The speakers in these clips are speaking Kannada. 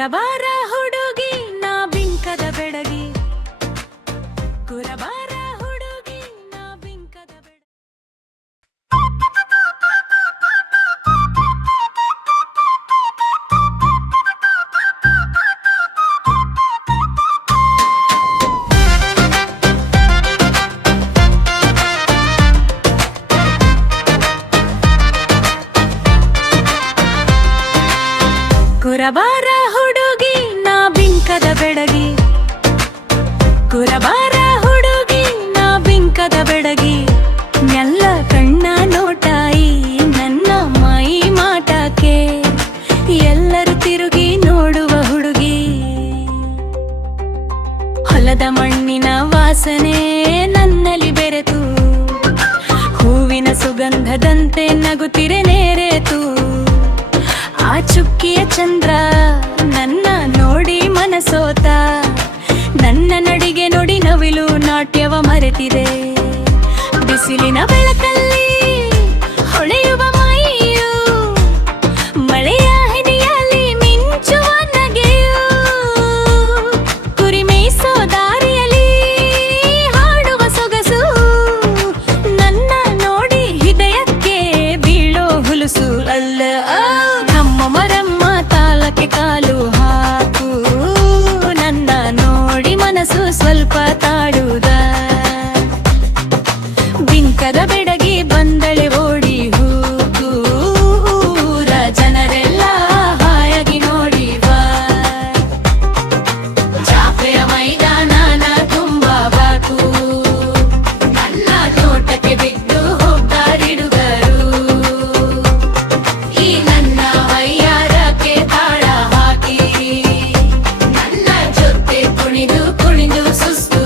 ಕುರಬಾರ ಹುಡುಗಿ ನಾ ಬಿಂಕದ ಬೆಡಗಿ, ಕುರಬಾರ ಹುಡುಗಿ ನಾ ಬಿಂಕದ ಬೆಡಗಿ. ಕುರಬಾರ ಹುಡುಗಿ ನಾ ಬಿಂಕದ ಬೆಡಗಿ, ಕುರಬಾರ ಹುಡುಗಿ ನಾ ಬಿಂಕದ ಬೆಡಗಿ. ನೆಲ್ಲ ಕಣ್ಣ ನೋಟಾಯಿ ನನ್ನ ಮೈ ಮಾಟಕ್ಕೆ, ಎಲ್ಲರೂ ತಿರುಗಿ ನೋಡುವ ಹುಡುಗಿ. ಹೊಲದ ಮಣ್ಣಿನ ವಾಸನೆ ನನ್ನಲ್ಲಿ ಬೆರೆತು, ಹೂವಿನ ಸುಗಂಧದಂತೆ ನಗುತ್ತಿರೆ ನೇರೆತು. ಆ ಚುಕ್ಕಿಯ ಚಂದ್ರ ನನ್ನ ನೋಡಿ ಮನಸೋತ, ನನ್ನ ನಡಿಗೆ ನುಡಿ ನವಿಲು ನಾಟ್ಯವ ಮರೆತಿದೆ. ಬಿಸಿಲಿನ ಬೆಳಕಲ್ಲಿ ಹೊಳೆಯುವ ಮೈಯು, ಮಳೆಯ ಹನಿಯಲ್ಲಿ ಮಿಂಚುವ ನಗೆಯು. ಕುರಿ ಮೇಯಿಸೋ ದಾರಿಯಲ್ಲಿ ಹಾಡುವ ಸೊಗಸು, ನನ್ನ ನೋಡಿ ಹೃದಯಕ್ಕೆ ಬೀಳೋ ಹುಲುಸು. ಅಲ್ಲ ಮರಮ್ಮ ತಾಳಕ್ಕೆ ಕಾಲು ಹಾಕು, ನನ್ನ ನೋಡಿ ಮನಸ್ಸು ಸ್ವಲ್ಪ ತಾಡುದ. ಬಿಂಕದ ಬೆಡಗಿ ಬಂದಳೆ ಓಡಿ ಹೂಗೂರ, ಜನರೆಲ್ಲ ಹಾಯಾಗಿ ನೋಡಿ ಬಾ. ಜಾತ್ರೆಯ ಮೈದಾನ ತುಂಬ ಬಾಕು, ನನ್ನ ತೋಟಕ್ಕೆ ಬಿದ್ದು ಹೋಗ್ತಾರಿಡುಗರು. ಈ ನನ್ನ ವಯ್ಯಾರಕ್ಕೆ ತಾಳ ಹಾಕಿ, ನನ್ನ ಜೊತೆ ಕುಣಿದು ಕುಣಿದು ಸುಸ್ತು.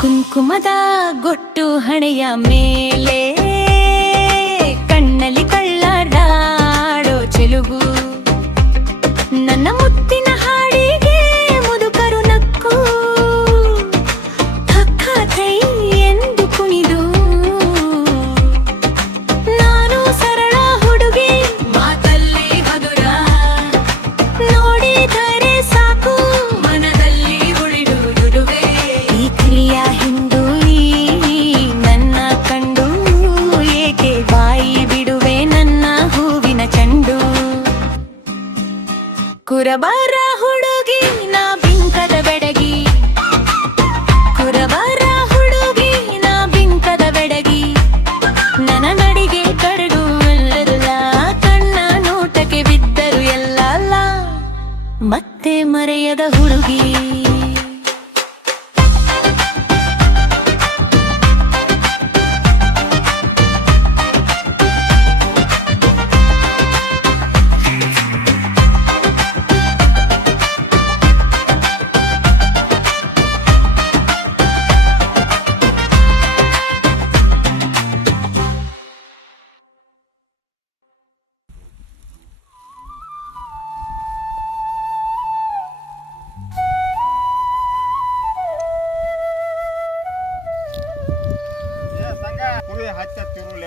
ಕುಂಕುಮದ ಗೊಟ್ಟು ಹಣೆಯ ಮೇಲೆ, ಕಣ್ಣಲ್ಲಿ ಕಳ್ಳಾಡೋ ಚೆಲುಗು. ನನ್ನ ಮುತ್ತಿನ ಹಾಡಿಗೆ ಮುದುಕರು ನಕ್ಕು, ಥಕ್ಕ ಥೈ ಎಂದು ಕುಣಿದು. ನಾನು ಸರಳ ಹುಡುಗಿ ಮಾತಲ್ಲಿ ಮಧುರ, ನೋಡಿದರೆ ಸಾಕು ಮನದಲ್ಲಿ ಉಳಿದುಡುವೆ. ಈ ಕ್ರಿಯ ಹಿಂದು ನನ್ನ ಕಂಡು, ಏಕೆ ಬಾಯಿ ಬಿಡುವೆ ನನ್ನ ಹೂವಿನ ಚೆಂಡು. ಕುರಬಾರ ಹುಡುಗಿ ನಾ ಬಿಂಕದ ಬೆಡಗಿ, ಕುರಬಾರ ಹುಡುಗಿ ನಾ ಬಿಂಕದ ಬೆಡಗಿ. ನನ್ನ ನಡಿಗೆ ಕಡೆಗೂ ಎಲ್ಲರಲ್ಲ, ಕಣ್ಣ ನೋಟಕ್ಕೆ ಬಿದ್ದರು ಎಲ್ಲ ಮತ್ತೆ ಮರೆಯದ ಹುಡುಗಿ.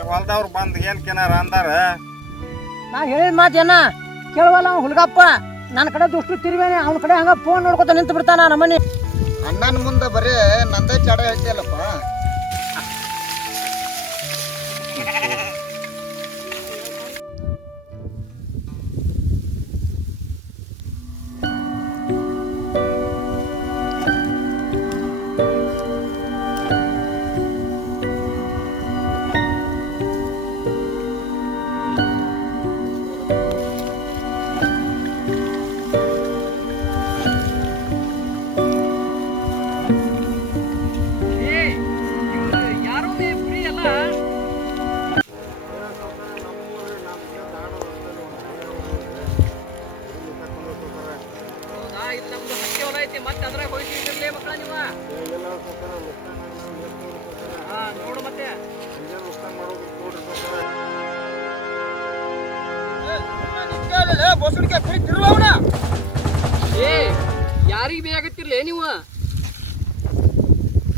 ಹೊಲ್ದವ್ರು ಬಂದ್ ಏನ್ ಕೆನಾರ ಅಂದಾರ. ನಾ ಹೇಳಿದ ಮಾತು ಏನ ಕೇಳುವಲ್ಲ ಅವ್ನು ಹುಡುಗಪ್ಪ. ನನ್ನ ಕಡೆ ದುಷ್ಟು ತಿರುವೇನೆ, ಅವನ ಕಡೆ ಹಂಗ ಫೋನ್ ನೋಡ್ಕೊತ ನಿಂತು ಬಿಡ್ತಾನ ನಮ್ಮನೆ. ಅಣ್ಣನ ಮುಂದೆ ಬರೀ ನಂದೇ ಚಾಡ ಹೇಳ್ತಿಯಲ್ಲಪ್ಪ. ಬೋಸಡಿಕೆ ಕುರಿ ತಿರುವವನ ಏ ಯಾರಿಗೆ ಬೇಕಾಗತ್ತಿರ್ಲೇ ನೀವು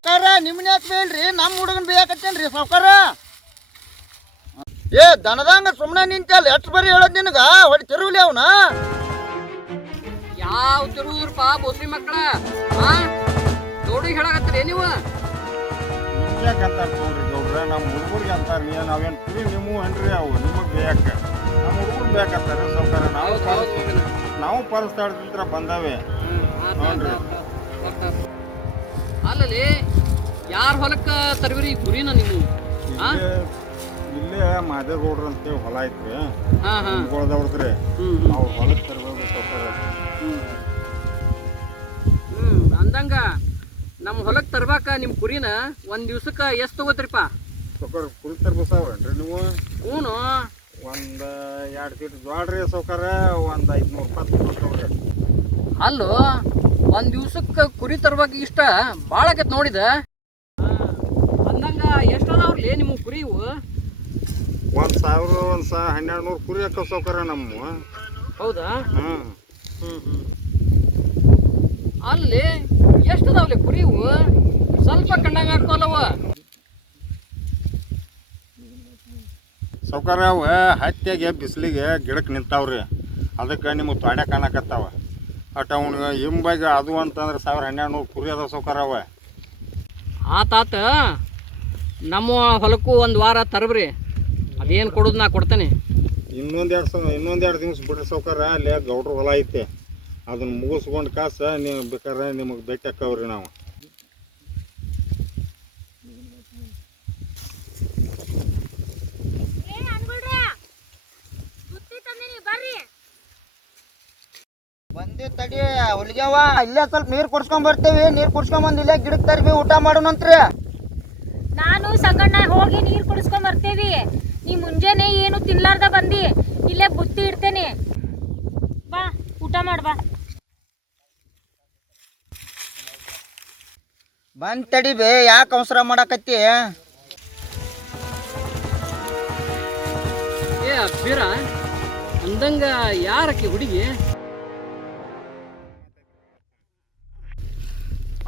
ಸಾವ್ಕಾರ ನಿಮ್ಮನ್ನ ಯಾಕೆ ಬೇಳ್ರಿ ನಮ್ಮ ಹುಡುಗನ್ ಬೇಕತ್ತೇನ್ರಿ ಸಾವ್ಕಾರ ಏ ದನದಂಗ ಸುಮ್ಮನೆ ನಿಂತಲ್ಲ ಎಷ್ಟು ಬರೀ ಹೇಳೋದ್ ನಿನಗ ಹೊಡಿ ತಿರುವಲಿ ಅವನ ಯಾವ ತಿರುವುದ್ರಪ್ಪ ಬೋಸ್ರಿ ಮಕ್ಕಳ ಹಾ ನೋಡಿಗೆ ಹೇಳಾಕತ್ತೀರಿ ನೀವು ನಿಮ್ಗೆ ಅಂತಾರೆ ನೋಡ್ರಿ ಗೌಡ್ರ ನಮ್ಮ ಹುಡುಗರಿಗೆ ಅಂತಾರೆ ನೀ ನಾವೇನು ಕುರಿ ನೀವು ಅನ್ರಿ ಅವು ನಿಮಗೆ ಬೇಕ ನಮ್ಮ ಹುಡುಗರು ಬೇಕಂತಾರೆ ಸೌಕರ ನಾವು ಪರಿಸ್ಥಿತಿ ಬಂದಾವೆ ನೋಡ್ರಿ ಅಲ್ಲಲ್ಲಿ ಯಾರ ಹೊಲಕ್ಕ ತರ್ಬಿರಿ ಕುರಿನ ನೀವು ಇಲ್ಲೇ ಮಾದೇಗೌಡ್ರ ಅಂತೇಳಿ ಹೊಲ ಐತ್ರಿ ಹಾ ಹಾ ಗೋಳದವ್ರದ್ರಿ ಅವ್ರ ಹೊಲಕ್ಕೆ ತರ್ಬೇಕು ಸೌಕರ ಅಂದಂಗ ನಮ್ಮ ಹೊಲಕ್ಕೆ ತರ್ಬೇಕ ನಿಮ್ಮ ಕುರಿನ ಒಂದ್ ದಿವ್ಸಕ್ಕೆ ಎಷ್ಟು ತಗೋತ್ರಿಪ್ಪ ಸೌಕರ ಕುರಿ ತರ್ಬೇಕಾವ್ರೇನ್ರಿ ನೀವು ಹ್ಞೂ ಒಂದು 2 ಫೀಟ್ ಜ್ವಾಳ್ರಿ ಸೌಕರ ಒಂದು 500 ರೂಪಾಯಿ ಅಲ್ಲೋ ಒಂದ್ ದಿವ್ಸಕ್ಕೆ ಕುರಿ ತರ್ಬೇಕು ಇಷ್ಟ ಭಾಳ ಆಕೈತೆ ನೋಡಿದ ಅಂದಂಗ ಎಷ್ಟು ಅದಾವ್ರಲಿ ನಿಮ್ಮ ಕುರಿ ಇವು 1,000 1,200 ಕುರಿ ಹಾಕೋ ಸೌಕರ ನಮ್ಮ ಹೌದಾ ಹ್ಞೂ ಅಲ್ಲಿ ಎಷ್ಟು ಅದಾವ್ಲಿ ಕುರಿ ಇವು ಸ್ವಲ್ಪ ಕಂಡಂಗ ಹಾಕೋಲ್ಲವ ಸೌಕರ ಅವ ಹತ್ಯೆಗೆ ಬಿಸಿಲಿಗೆ ಗಿಡಕ್ಕೆ ನಿಂತಾವ್ರಿ ಅದಕ್ಕೆ ನಿಮಗೆ ತೊಡೆ ಕಾಣಕತ್ತಾವ ಅಟ್ ಅವ್ನಿಗೆ ಹಿಂಬಾಗ ಅದು ಅಂತಂದ್ರೆ 1,200 ಕುರಿ ಅದಾವ ಸೌಕರ ಅವ ಆತಾತ ನಮ್ಮ ಹೊಲಕ್ಕೂ ಒಂದು ವಾರ ತರಬ್ರಿ ಅದೇನು ಕೊಡೋದು ನಾ ಕೊಡ್ತೇನೆ ಇನ್ನೊಂದೆರಡು ದಿವ್ಸ ಬಿಡ್ರಿ ಸೌಕರ ಅಲ್ಲಿ ಗೌಡ್ರ ಹೊಲ ಐತೆ ಅದನ್ನ ಮುಗಿಸ್ಕೊಂಡು ಕಾಸು ನೀವು ಬೇಕಾದ್ರೆ ನಿಮಗೆ ಭೇಟಿ ಹಾಕವ್ರಿ ನಾವು ಬಂದಿ ತಡಿ ಹುಲಿಗ್ಯಾವ ಇಲ್ಲೇ ಸ್ವಲ್ಪ ನೀರು ಕುಡ್ಸ್ಕೊಂಡ್ ಬರ್ತೇವಿ ನೀರು ಕುಡ್ಸ್ಕೊಂಡ್ ಬಂದು ಇಲ್ಲೇ ಗಿಡಕ್ಕೆ ತರ್ಬಿ ಊಟ ಮಾಡೋಣಂತ್ರಿ ನಾನು ಸಂಗಣ್ಣ ಹೋಗಿ ನೀರ್ ಕುಡಿಸ್ಕೊಂಡ್ ಬರ್ತೇವಿ ನೀ ಮುಂಜಾನೆ ಏನು ತಿನ್ಲಾರ್ದ ಬಂದಿ ಇಲ್ಲೇ ಬುತ್ತಿ ಇಡ್ತೇನೆ ಬಾ ಊಟ ಮಾಡ್ಬಾ ಬಂದ್ ತಡಿ ಬೇ ಯಾಕೆ ಅವಸರ ಮಾಡಾಕತ್ತಿ ಏ ಅಬ್ಬೀರ ಅಂದಂಗ ಯಾರಕ್ಕೆ ಹುಡುಗಿ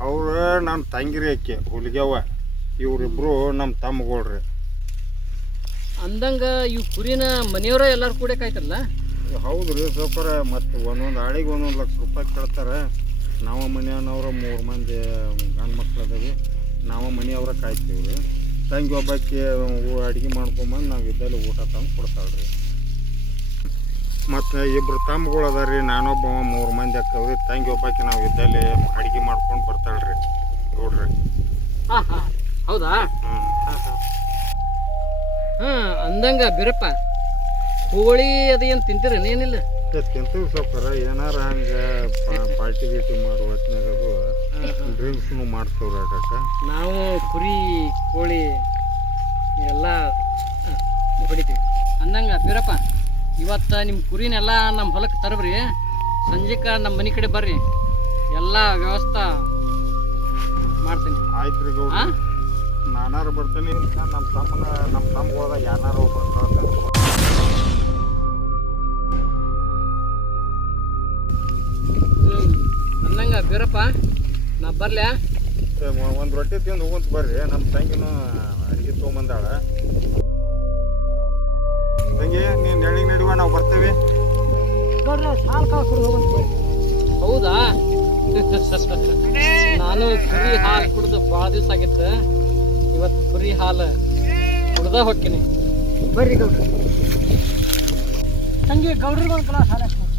ಅವ್ರು ನಮ್ಮ ತಂಗಿರಿ ಆಕೆ ಹುಲಿಗ್ಯಾವ ಇವರಿಬ್ರು ನಮ್ಮ ತಮ್ಮಗಳ್ರಿ ಅಂದಂಗ ಇವು ಕುರಿನ ಮನೆಯವರ ಎಲ್ಲಾರು ಕೂಡ ಕಾಯ್ತಾರಲ್ಲ ಹೌದು ರೀ ಸೌಕರ ಮತ್ತು ಒಂದೊಂದು ಆಳಿಗೆ 1 ಲಕ್ಷ ರೂಪಾಯಿ ಕೇಳ್ತಾರೆ ನಾವು ಮನೆಯವ್ರ 3 ಮಂದಿ ಗಂಡು ಮಕ್ಳು ಅದಾವೆ ನಾವು ಮನೆಯವ್ರ ಕಾಯ್ತೀವಿ ರೀ ತಂಗಿ ಒಬ್ಬಾಕಿ ಅಡುಗೆ ಮಾಡ್ಕೊಂಬಂದು ನಾವು ಇದ್ದಲ್ಲಿ ಊಟ ತಂದು ಕೊಡ್ತಾಳೆ ರೀ ಮತ್ತು ಇಬ್ಬರು ತಮ್ಮಗಳು ಅದ ರೀ ನಾನೊಬ್ಬ 3 ಮಂದಿ ಹಾಕವ್ರಿ ತಂಗಿ ಒಬ್ಬಾಕಿ ನಾವು ಇದ್ದಲ್ಲಿ ಅಡುಗೆ ಮಾಡ್ಕೊಂಡು ಬರ್ತಾಳೆ ರೀ ನೋಡ್ರಿ ಹಾಂ ಹಾಂ ಹೌದಾ ಹಾಂ ಅಂದಂಗ ಬಿರಪ್ಪ ಕೋಳಿ ಅದೇನು ತಿಂತೀರೇನು ಏನಿಲ್ಲ ತಿಂತೀವಿ ಸೌಕರ ಏನಾರ ಹಂಗೆ ಪಾರ್ಟಿ ಗೀಟಿ ಮಾಡೋ ಹೊತ್ನಾಗ ಅದು ಡ್ರಿಂಕ್ಸ್ನು ಮಾಡ್ತೇವ್ರಿ ಅದಕ್ಕೆ ನಾವು ಕುರಿ ಕೋಳಿ ಎಲ್ಲ ಹೊಡಿತೀವಿ ಅಂದಂಗ ಬಿರಪ್ಪ ಇವತ್ತು ನಿಮ್ಮ ಕುರಿನೆಲ್ಲ ನಮ್ಮ ಹೊಲಕ್ಕೆ ತರಬ್ರಿ ಸಂಜೆಗೆ ನಮ್ಮ ಮನೆ ಕಡೆ ಬರ್ರಿ ಎಲ್ಲ ವ್ಯವಸ್ಥೆ ಮಾಡ್ತೀನಿ ಆಯ್ತು ರೀ ಗೌಡ ನಾನಾರು ಬರ್ತೀನಿ ನಮ್ಮ ತಮ್ಮಗಳದಾಗ ಯಾರು ಬರ್ತಾರೆ ಅಂದಂಗ ಬೀರಪ್ಪ ನಾ ಬರ್ಲ್ಯಾ ಒಂದು ರೊಟ್ಟಿ ತಿಂದು ಹೋಗಂತ ಬರ್ರಿ ನಮ್ಮ ತಂಗಿನೂ ಅಡುಗೆ ತೊಗೊಂಬಂದಾಳ ತಂಗಿ ನೀನು ನಡುವ ನಾವು ಬರ್ತೇವೆ ಹೌದಾ ನಾನು ಕುರಿ ಹಾಲು ಕುಡ್ದು ಭಾಳ ದಿವಸ ಆಗಿತ್ತು ಇವತ್ತು ಕುರಿ ಹಾಲು ಕುಡ್ದ ಹೋಗ್ತೀನಿ ಬರ್ರಿ ಗೌಡ್ರಿ ತಂಗಿ ಗೌಡ್ರಿಗೆ ಒಂದು ಗ್ಲಾಸ್ ಹಾಲು ಹಾಕ್ಬೋದು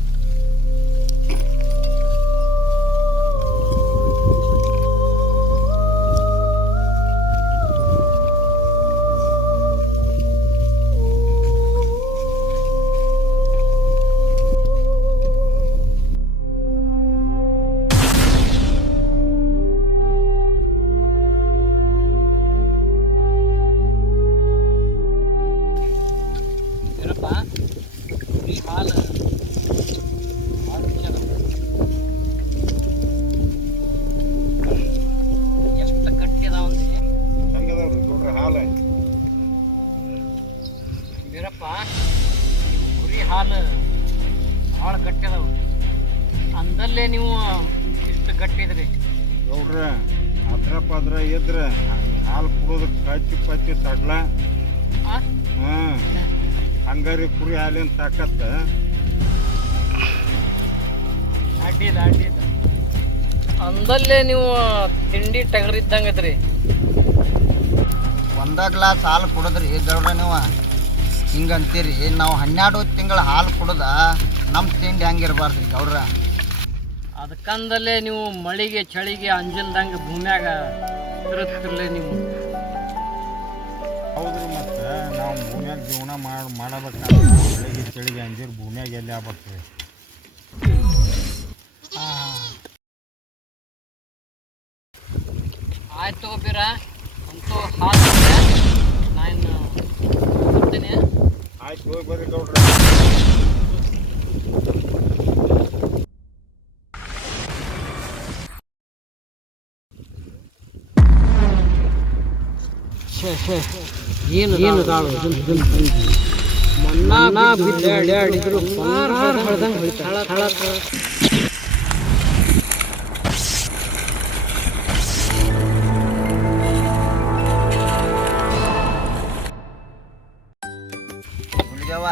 ಕುರಿ ಹಾಲು ಎಷ್ಟು ಗಟ್ಟಿ ಅದಾವಂದ್ರೆ ಹಂಗದವ್ರಿ ನೋಡ್ರಿ ಹಾಲು ಬೀರಪ್ಪ ಕುರಿ ಹಾಲು ಭಾಳ ಗಟ್ಟಿ ಅದಾವ ಅಂದಲ್ಲೇ ನೀವು ಇಷ್ಟು ಗಟ್ಟಿ ಇದ್ರಿ ಗೌಡ್ರ ಅದ್ರ ಪದ್ರ ಇದ್ರೆ ಹಾಲು ಕುಡೋದಕ್ಕೆ ಕಚ್ಚಿ ಪಚ್ಚಿ ತಡ್ಲ ಆ? ಹಂಗಾರಿ ಕುರಿ ಹಾಲಿನ ತಾಕತ್ತ ಅಡ್ಡಿಲ್ಲ ಅಂದಲ್ಲೇ ನೀವು ತಿಂಡಿ ಟಗರಿದ್ದಂಗೆ ಐತ್ರಿ ಒಂದ ಗ್ಲಾಸ್ ಹಾಲು ಕುಡಿದ್ರಿ ಗೌಡ್ರ ನೀವು ಹಿಂಗಂತೀರಿ ನಾವು 12 ತಿಂಗಳ ಹಾಲು ಕುಡ್ದ ನಮ್ಮ ತಿಂಡಿ ಹಂಗಿರ್ಬಾರ್ದ್ರಿ ಗೌಡ್ರ ಅದಕ್ಕಂದಲ್ಲೇ ನೀವು ಮಳಿಗೆ ಚಳಿಗೆ ಅಂಜಲ್ದಂಗೆ ಭೂಮ್ಯಾಗ ತಿರುತ್ತಿರ್ಲಿ ನೀವು ಹೌದ್ರಿ ಮತ್ತೆ ನಾವು ಭೂಮ್ಯಾಗ ಜೀವನ ಮಾಡಬೇಕಾದ್ರೆ ಬೆಳಿಗ್ಗೆ ಚಳಿಗೆ ಅಂಜೀರು ಭೂಮ್ಯಾಗ ಎಲ್ಲಿ ಆಗ್ಬೇಕ್ರಿ ಆಯ್ತು ಬೀರ ಅಂತೂ ಹಾಲು ನಾನು ಬರ್ತೀನಿ ಆಯ್ತು ಹೋಗಿ ಬರ್ರಿ ಗೌಡ್ರ ಏನು ಮನ್ನಾ ಬಿದ್ದಾಡಿದ್ರು ಹೊಳ್ದಂಗೆ ಹೊಳಿತಾಳ ಹುಲಿಗೆವ್ವ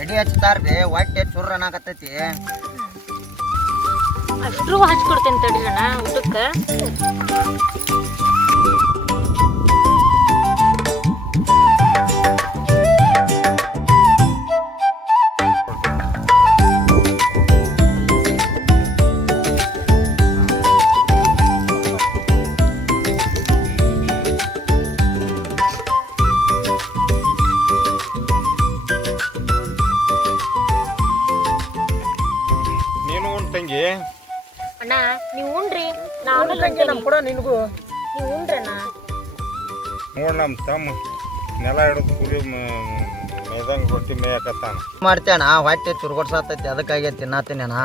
ಎಡಿ ಹಚ್ತಾರ್ರಿ ಹೊಟ್ಟೆ ಚುರ್ರ ಅನ್ನಕತ್ತೈತಿ ಅಷ್ಟ್ರೂ ಹಚ್ಕೊಡ್ತೇನೆ ತಡಿರಣ್ಣ ಊಟಕ್ಕೆ. ನೀನು ಒಂದು ತಂಗಿ ಅಣ್ಣ ನೀವು ಉಣ್ರಿ ನಾನು ನಮ್ಮ ಕೂಡ ನಿನಗೂ ನೀವು ಉಣ್ರಣ್ಣ. ನೋಡಿ ನಮ್ಮ ತಮ್ಮ ನೆಲ ಹಿಡಿದು ಕುರಿ ಮೇದಂಗೆ ರೊಟ್ಟಿ ಮೇಯಕತ್ತಾನ ಮಾಡ್ತೇಣ ಹೊಟ್ಟೆ ಚುರ್ಗೊಡ್ಸತ್ತೈತಿ ಅದಕ್ಕಾಗಿ ತಿನ್ನತ್ತೀನಿ ಅಣ್ಣ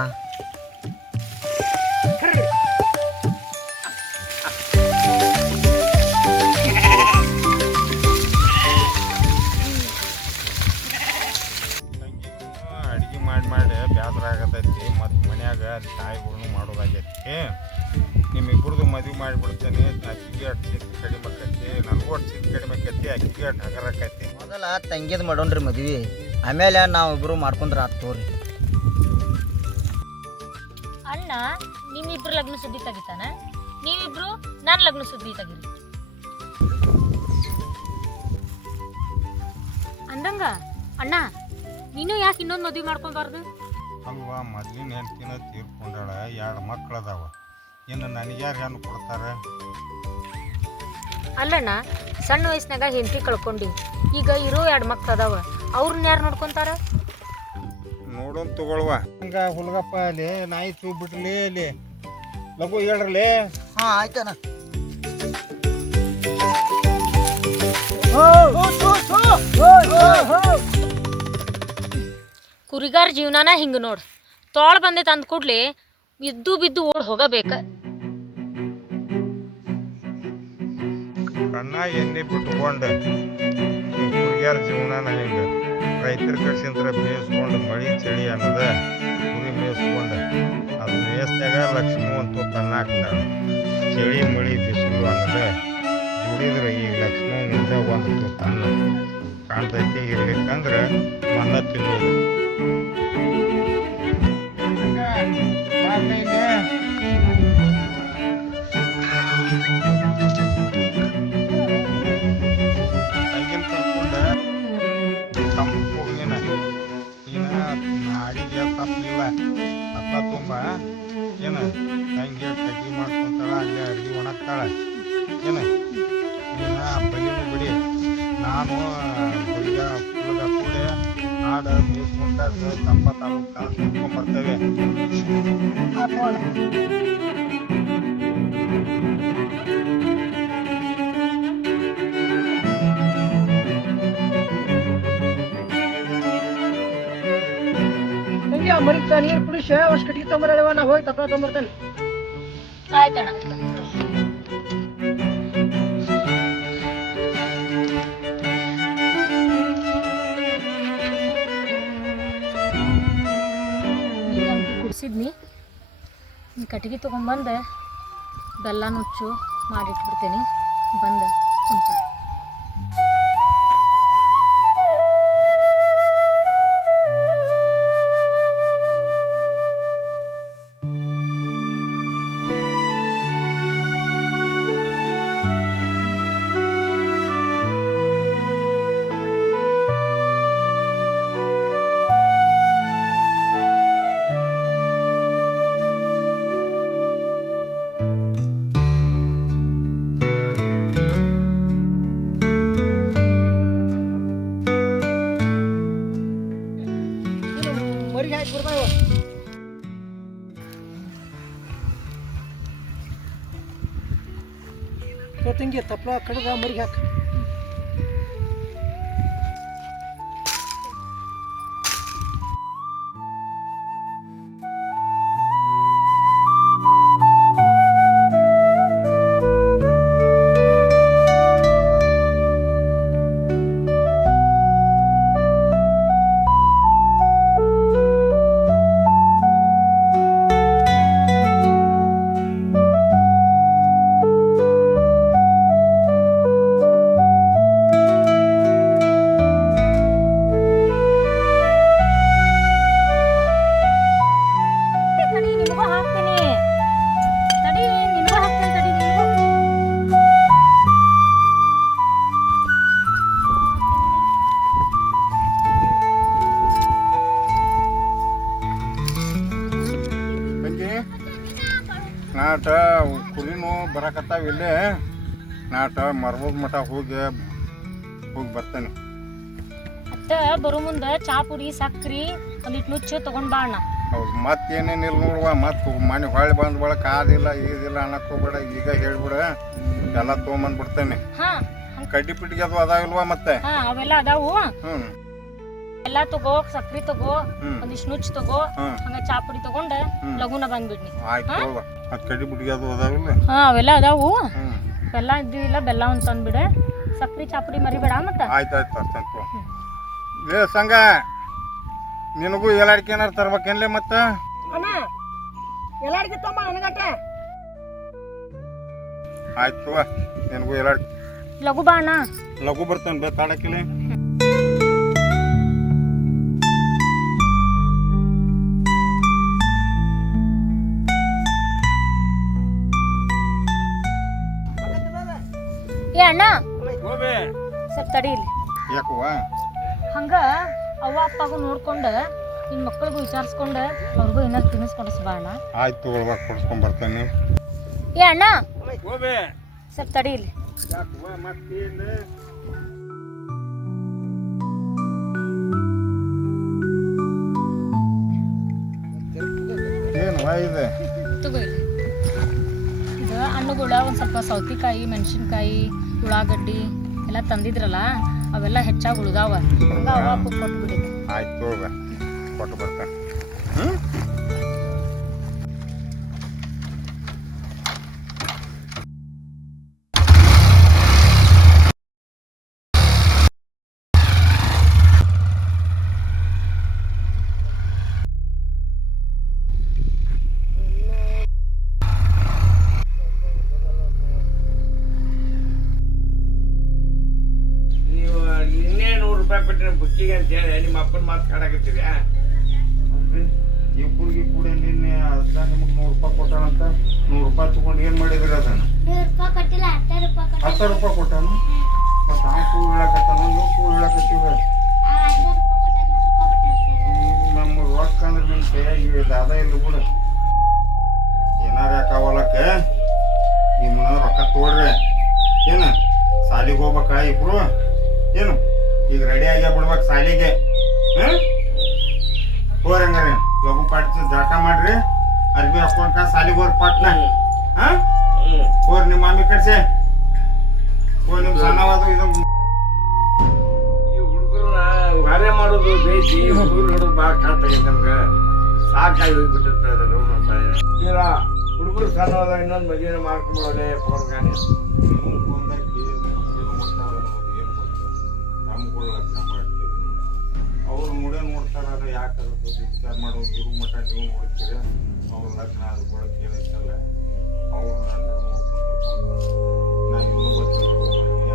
ಅಡುಗೆ ಮಾಡಿ ಬ್ಯಾಸರ ಆಗತೈತಿ ಮತ್ತು ಮನ್ಯಾಗ ಅಲ್ಲಿ ತಾಯಿಗಳ್ನು ಮಾಡೋದಾಗೈತಿ ನಿಮ್ಮಿಬ್ಬರದು ಮದುವೆ ಮಾಡಿಬಿಡ್ತೇನೆ ಅಕ್ಕಿಗೆ ಅಷ್ಟು ಸಿಟ್ಟು ಕಡಿಮೆ ಆಕೈತಿ ನನಗೂ ಅಷ್ಟು ಸಿಟ್ಟು ಕಡಿಮೆ ಆಕೈತಿ ಅಕ್ಕಿಗೆ ಅಷ್ಟು ಹಗರ ಆಕೈತಿ ಮೊದಲ ತಂಗಿದ್ ಮಾಡೋಣ್ರಿ ಮದ್ವಿ ಆಮೇಲೆ ನಾವಿಬ್ರು ಮಾಡ್ಕೊಂಡ್ರ ಆತ್ ತೋರಿ ಅಣ್ಣ ನಿಮ್ಮಿಬ್ರು ಲಗ್ನ ಸುದ್ದಿ ತೆಗಿತಾನ, ನೀವಿಬ್ರು ನನ್ನ ಲಗ್ನ ಸುದ್ದಿ ತೆಗೀರಿ ಅಂದಂಗ. ಅಣ್ಣ ನೀನು ಯಾಕೆ ಇನ್ನೊಂದು ಮದುವೆ ಮಾಡ್ಕೊಬಾರ್ದು? ಅಲ್ವಾ ಮೊದ್ಲಿನ ಹೆಂಡ್ತಿನ ತೀರ್ಕೊಂಡಾಳ 2 ಮಕ್ಳು ಅದಾವ, ಇನ್ನು ನನಗ್ಯಾರು ಹೆಣ್ಣು ಕೊಡ್ತಾರೆ? ಅಲ್ಲಣ್ಣ ಸಣ್ಣ ವಯಸ್ಸಿನಾಗ ಹೆಂಡತಿ ಕಳ್ಕೊಂಡು ಈಗ ಇರೋ 2 ಮಕ್ಳು ಅದಾವ, ಅವ್ರನ್ನ ಯಾರು ನೋಡ್ಕೊಂತಾರ? ನೋಡೋನ್ ತಗೊಳ್ವ ಹಂಗ ಹುಲ್ಗಪ್ಪ ಅಲ್ಲಿ ನಾಯಿ ಚೂ ಬಿಟ್ಲಿ ಅಲ್ಲಿ ಲಘು ಹೇಳ್ರಲಿ. ಹಾ ಆಯ್ತಣ್ಣ ಕುರಿಗಾರ ಜೀವನಾನ ಹಿಂಗೆ ನೋಡು, ತೋಳ ಬಂದೈತೆ ಅಂದ ಕೂಡ್ಲಿ ಇದ್ದು ಬಿದ್ದು ಓಡ್ ಹೋಗಬೇಕ. ಕಣ್ಣ ಎಣ್ಣೆ ಬಿಟ್ಕೊಂಡು ಕುರಿಯಾರ ಜೀವನಾನ ಹಿಂಗೆ ರೈತರ ಕಡ್ಸಿಂತ್ರ ಮೇಯಿಸ್ಕೊಂಡು ಮಳಿ ಚಳಿ ಅನ್ನದ ಕುರಿ ಮೇಯಿಸ್ಕೊಂಡು ಅದು ಮೇಯಿಸ್ದಾಗ ಲಕ್ಷ್ಮಿ ಅಂತೂ ತನ್ನ ಹಾಕ್ತಾಳೆ, ಚಳಿ ಮಳಿ ಬಿಸಿಲು ಅನ್ನದ ದುಡಿದ್ರೆ ಈ ಲಕ್ಷ್ಮಿ ಮುಂದೆ ಒಂದು ತನ್ನ ಕಾಣ್ತೈತಿ. ಇರ್ಲಿಕ್ಕಂದ್ರೆ ಮನ್ನ ತಿನ್ನೋದು. ತಂಗಿನ ಕರ್ಕೊಂಡ ತಂಪು ನೀನ ಅಡಿಗೆ ತಪ್ಪಲಿಲ್ಲ ಅಪ್ಪ ತುಂಬ ಏನು ತಂಗಿ ಕಡ್ಡಿ ಮಾಡ್ಕೊಂತಾಳ, ಅಲ್ಲೇ ಅಡ್ಗೆ ಒಣಗ್ತಾಳ ಏನು ನೀನ ಬಲಿನೂ ಬಿಡಿ. ನಾನು ಹುಡುಗ ಕೂಡೆ ಹಾಡು ನೀಸ್ಕೊಂಡ ತಂಪ ಬರ್ತೇವೆ. ಮರಿತ ನೀರು ಕುಡಿಸ ಅಷ್ಟು ಕಟ್ಟಿಗೆ ತೊಂಬರವ ನಾ ಹೋಗಿ ತಪ್ಪಲ ತೊಂಬರ್ತೇನೆ. ಆಯ್ತಣ್ಣ. ಕಟ್ಟಿಗೆ ತೊಗೊಂಬಂದು ಬೆಲ್ಲ ನುಚ್ಚು ಮಾಡಿಟ್ಬಿಡ್ತೀನಿ ಬಂದು ಕುಂತಾರೆ. ಮರಿಗೆ ಹಾಕಿ ಬಿಡ್ತಾವ. ತಂಗಿ ತಪ್ಪಲ ಕಡದ ಮರಿಗೆ ಹಾಕಿ. ನಾಟ ಕುರಿನೂ ಬರಕತ್ತಾವ ಇಲ್ಲೇ ನಾಟ ಮರ್ಬೋದ್ ಮಠ ಹೋಗಿ ಬರ್ತೇನೆ. ಅಟ್ಟ ಬರೋ ಮುಂದೆ ಚಾ ಪುಡಿ ಸಕ್ರಿ ಒಂದಿಟ್ಟು ನುಚ್ಚು ತೊಗೊಂಡು ಬಾ ಅಣ್ಣ. ಹೌದು ಮತ್ತೇನೇನಿಲ್ಲ ನೋಡುವ, ಮತ್ತು ಮನೆ ಹೊಳ್ಳಿ ಬಂದ ಬಳಕ ಆದಿಲ್ಲ ಈದಿಲ್ಲ ಅನ್ನಕ್ಕೆ ಹೋಗ್ಬೇಡ, ಈಗ ಹೇಳ್ಬಿಡ ಎಲ್ಲ ತೊಗೊಂಬಂದ್ಬಿಡ್ತೇನೆ. ಕಡ್ಡಿ ಪಿಟ್ಟಿಗೆ ಅದು ಅದಾವಿಲ್ವಾ ಮತ್ತೆ? ಅವೆಲ್ಲ ಅದಾವು. ಹ್ಞೂ ಎಲ್ಲ ತಗೋ, ಸಕ್ರಿ ತಗೋ, ಒಂದಿಷ್ಟು ನುಚ್ಚು ತಗೋ, ಹಂಗ ಚಾ ಪುಡಿ ತಗೊಂಡ ಲಗುನ ಬಂದ್ಬಿಡ್ನಿ. ಆಯ್ತು ಮತ್ತೆ ಕಡ್ಡಿ ಪಿಟ್ಟಿಗೆ ಅದು ಅದಾವಿಲ್ಲ? ಅವೆಲ್ಲ ಅದಾವು. ಬೆಲ್ಲ ಇದ್ದಿಲ್ಲ, ಬೆಲ್ಲ ಒಂದು ತಂದ್ಬಿಡ, ಸಕ್ರಿ ಚಾ ಪುಡಿ ಮರಿಬೇಡ ಮತ್ತೆ. ಆಯ್ತು ತರ್ತೇನೆ. ಏ ಸಂಗ ನಿನಗೂ ಎಲ್ಲಾಡಿಕೆ ಏನಾರು ತರ್ಬೇಕೇನ್ಲೇ ಮತ್ತೆ? ಅಣ್ಣ ಎಲ್ಲಾಡಿಗೆ ತಮ್ಮ ನನಗಟ್ಟ. ಆಯ್ತು ನಿನಗೂ ಎಲ್ಲಾಡಿಕೆ ಲಘು ಬಾ ಅಣ್ಣ. ಲಘು ಬರ್ತೇನೆ ಬೇಕಾಡಕ್ಕಿಲ್ಲ. ಏ ಅಣ್ಣ ಸ್ವಲ್ಪ ತಡಿ ಇಲ್ಲಿ. ಯಾಕವ್ವ? ಹಂಗ ಅವ್ವ ಅಪ್ಪಗೂ ನೋಡ್ಕೊಂಡು ನಿನ್ನ ಮಕ್ಕಳಿಗೂ ವಿಚಾರಿಸ್ಕೊಂಡು ಅವ್ರಿಗೂ ಏನಾರು ತಿನ್ನಿಸ್ಕೊಡಿಸ್ ಬಾ ಅಣ್ಣ. ಆಯ್ತು ಕೊಡ್ಸ್ಕೊಂಡ್ ಬರ್ತೇನೆ. ಏ ಅಣ್ಣ ಸ್ವಲ್ಪ ತಡಿ ಇಲ್ಲಿ. ಏನು ಇದೆ ತಗೋ ಇಲ್ಲಿ. ಇದು ಹಣ್ಣುಗಳ ಒಂದು ಸ್ವಲ್ಪ ಸೌತೆಕಾಯಿ, ಮೆಣಸಿನ್ಕಾಯಿ, ಉಳ್ಳಾಗಡ್ಡಿ ಎಲ್ಲ ತಂದಿದ್ರಲ್ಲ ಅವೆಲ್ಲ ಹೆಚ್ಚಾಗಿ ಉಳ್ದಾವ. ಹಂಗ ಅವ್ವ ಅಪ್ಪ ಕೊಟ್ಬಿಡಿ. ಆಯ್ತು ಕೊಟ್ಟು ಬರ್ತೇನೆ. ಬುಕ್ಕಿಗೆ ಅಂತ ಹೇಳಿ ನಿಮ್ಮ ಅಪ್ಪನ ಮಾತು ಕಾಡಕತ್ತೀರಿ. ಇಬ್ಬರಿಗೆ ಕೂಡ ನಿನ್ನೆ ಅದ ನಿಮಗೆ 100 ರೂಪಾಯಿ ಕೊಟ್ಟಾನಂತ. 100 ರೂಪಾಯಿ ತಗೊಂಡು ಏನು ಮಾಡಿದ್ರಿ ಅದನ್ನು? 10 ರೂಪಾಯಿ ಕೊಟ್ಟಾನು. ಮತ್ತು ಆ ಕೂಳು ಹೇಳಕತ್ತಾನ, ನೀವು ಕೂಳು ಹೇಳಕತ್ತೀವಿ. ನಮ್ಮ ರೊಕ್ಕ ಅಂದ್ರೆ ನಿಮ್ಮ ಕೈಯಾಗಿ ದಾದ ಇಲ್ಲ ಬಿಡು. ಏನಾರ ಯಾಕಾವಲಕ್ಕೆ ನಿಮ್ಮನ್ನ ರೊಕ್ಕ ತೋಡ್ರಿ. ಏನು ಸಾಲಿಗೆ ಹೋಗ್ಬೇಕಾ ಇಬ್ರು? ಏನು ಈಗ ರೆಡಿ ಆಗ್ಯಾ ಬಿಡ್ಬೇಕು ಸಾಲಿಗೆ? ಹೋರಿ ಹಂಗಾರೆ ಲಘು ಪಾಟಿ ಜಳಕ ಮಾಡ್ರಿ, ಅರ್ಬಿ ಹಾಕೊಂಡ್ಕ ಸಾಲಿಗೆ ಹೋರಿ ಪಾಟ್ನ. ಹೋರಿ ನಿಮ್ಮ ಮಮ್ಮಿ ಕಡ್ಸೆ ನಿಮ್ಮ ಸಣ್ಣವಾದ ಇದು ಈ ಹುಡುಗರನ್ನ ಹೊರೆ ಮಾಡೋದು ಬೇಸಿ ಹುಡುಗರು ನೋಡೋದು ಭಾಳ ಕಾಡ್ತಾಗೈತೆ ನಮ್ಗೆ. ಸಾಕಾಗಿ ಹೋಗ್ಬಿಟ್ಟಿರ್ತಾರೆ ಇಲ್ಲ ಹುಡುಗರು ಸಣ್ಣವಾದ ಇನ್ನೊಂದು ಮದುವೆ ಮಾಡ್ಕೊಂಡ್ಬಿಡೋದೆ ಪೋರ್ಗಾನೆ. ನಮ್ಗಳು ಲಗ್ನ ಮಾಡ್ತೀವಿ, ಅವ್ರು ನೋಡೇ ನೋಡ್ತಾರ. ಯಾಕೆ ವಿಚಾರ ಮಾಡೋದು ಇರು ಮಠ ನೀವು ನೋಡ್ತೀರಿ. ಅವ್ರ ಲಗ್ನ ಅದು ಕೂಡ ಕೇಳೈತಲ್ಲ ಅವ್ರು ನನ್ನ ನಾ ಇನ್ನೂ ಗೊತ್ತಿಲ್ಲ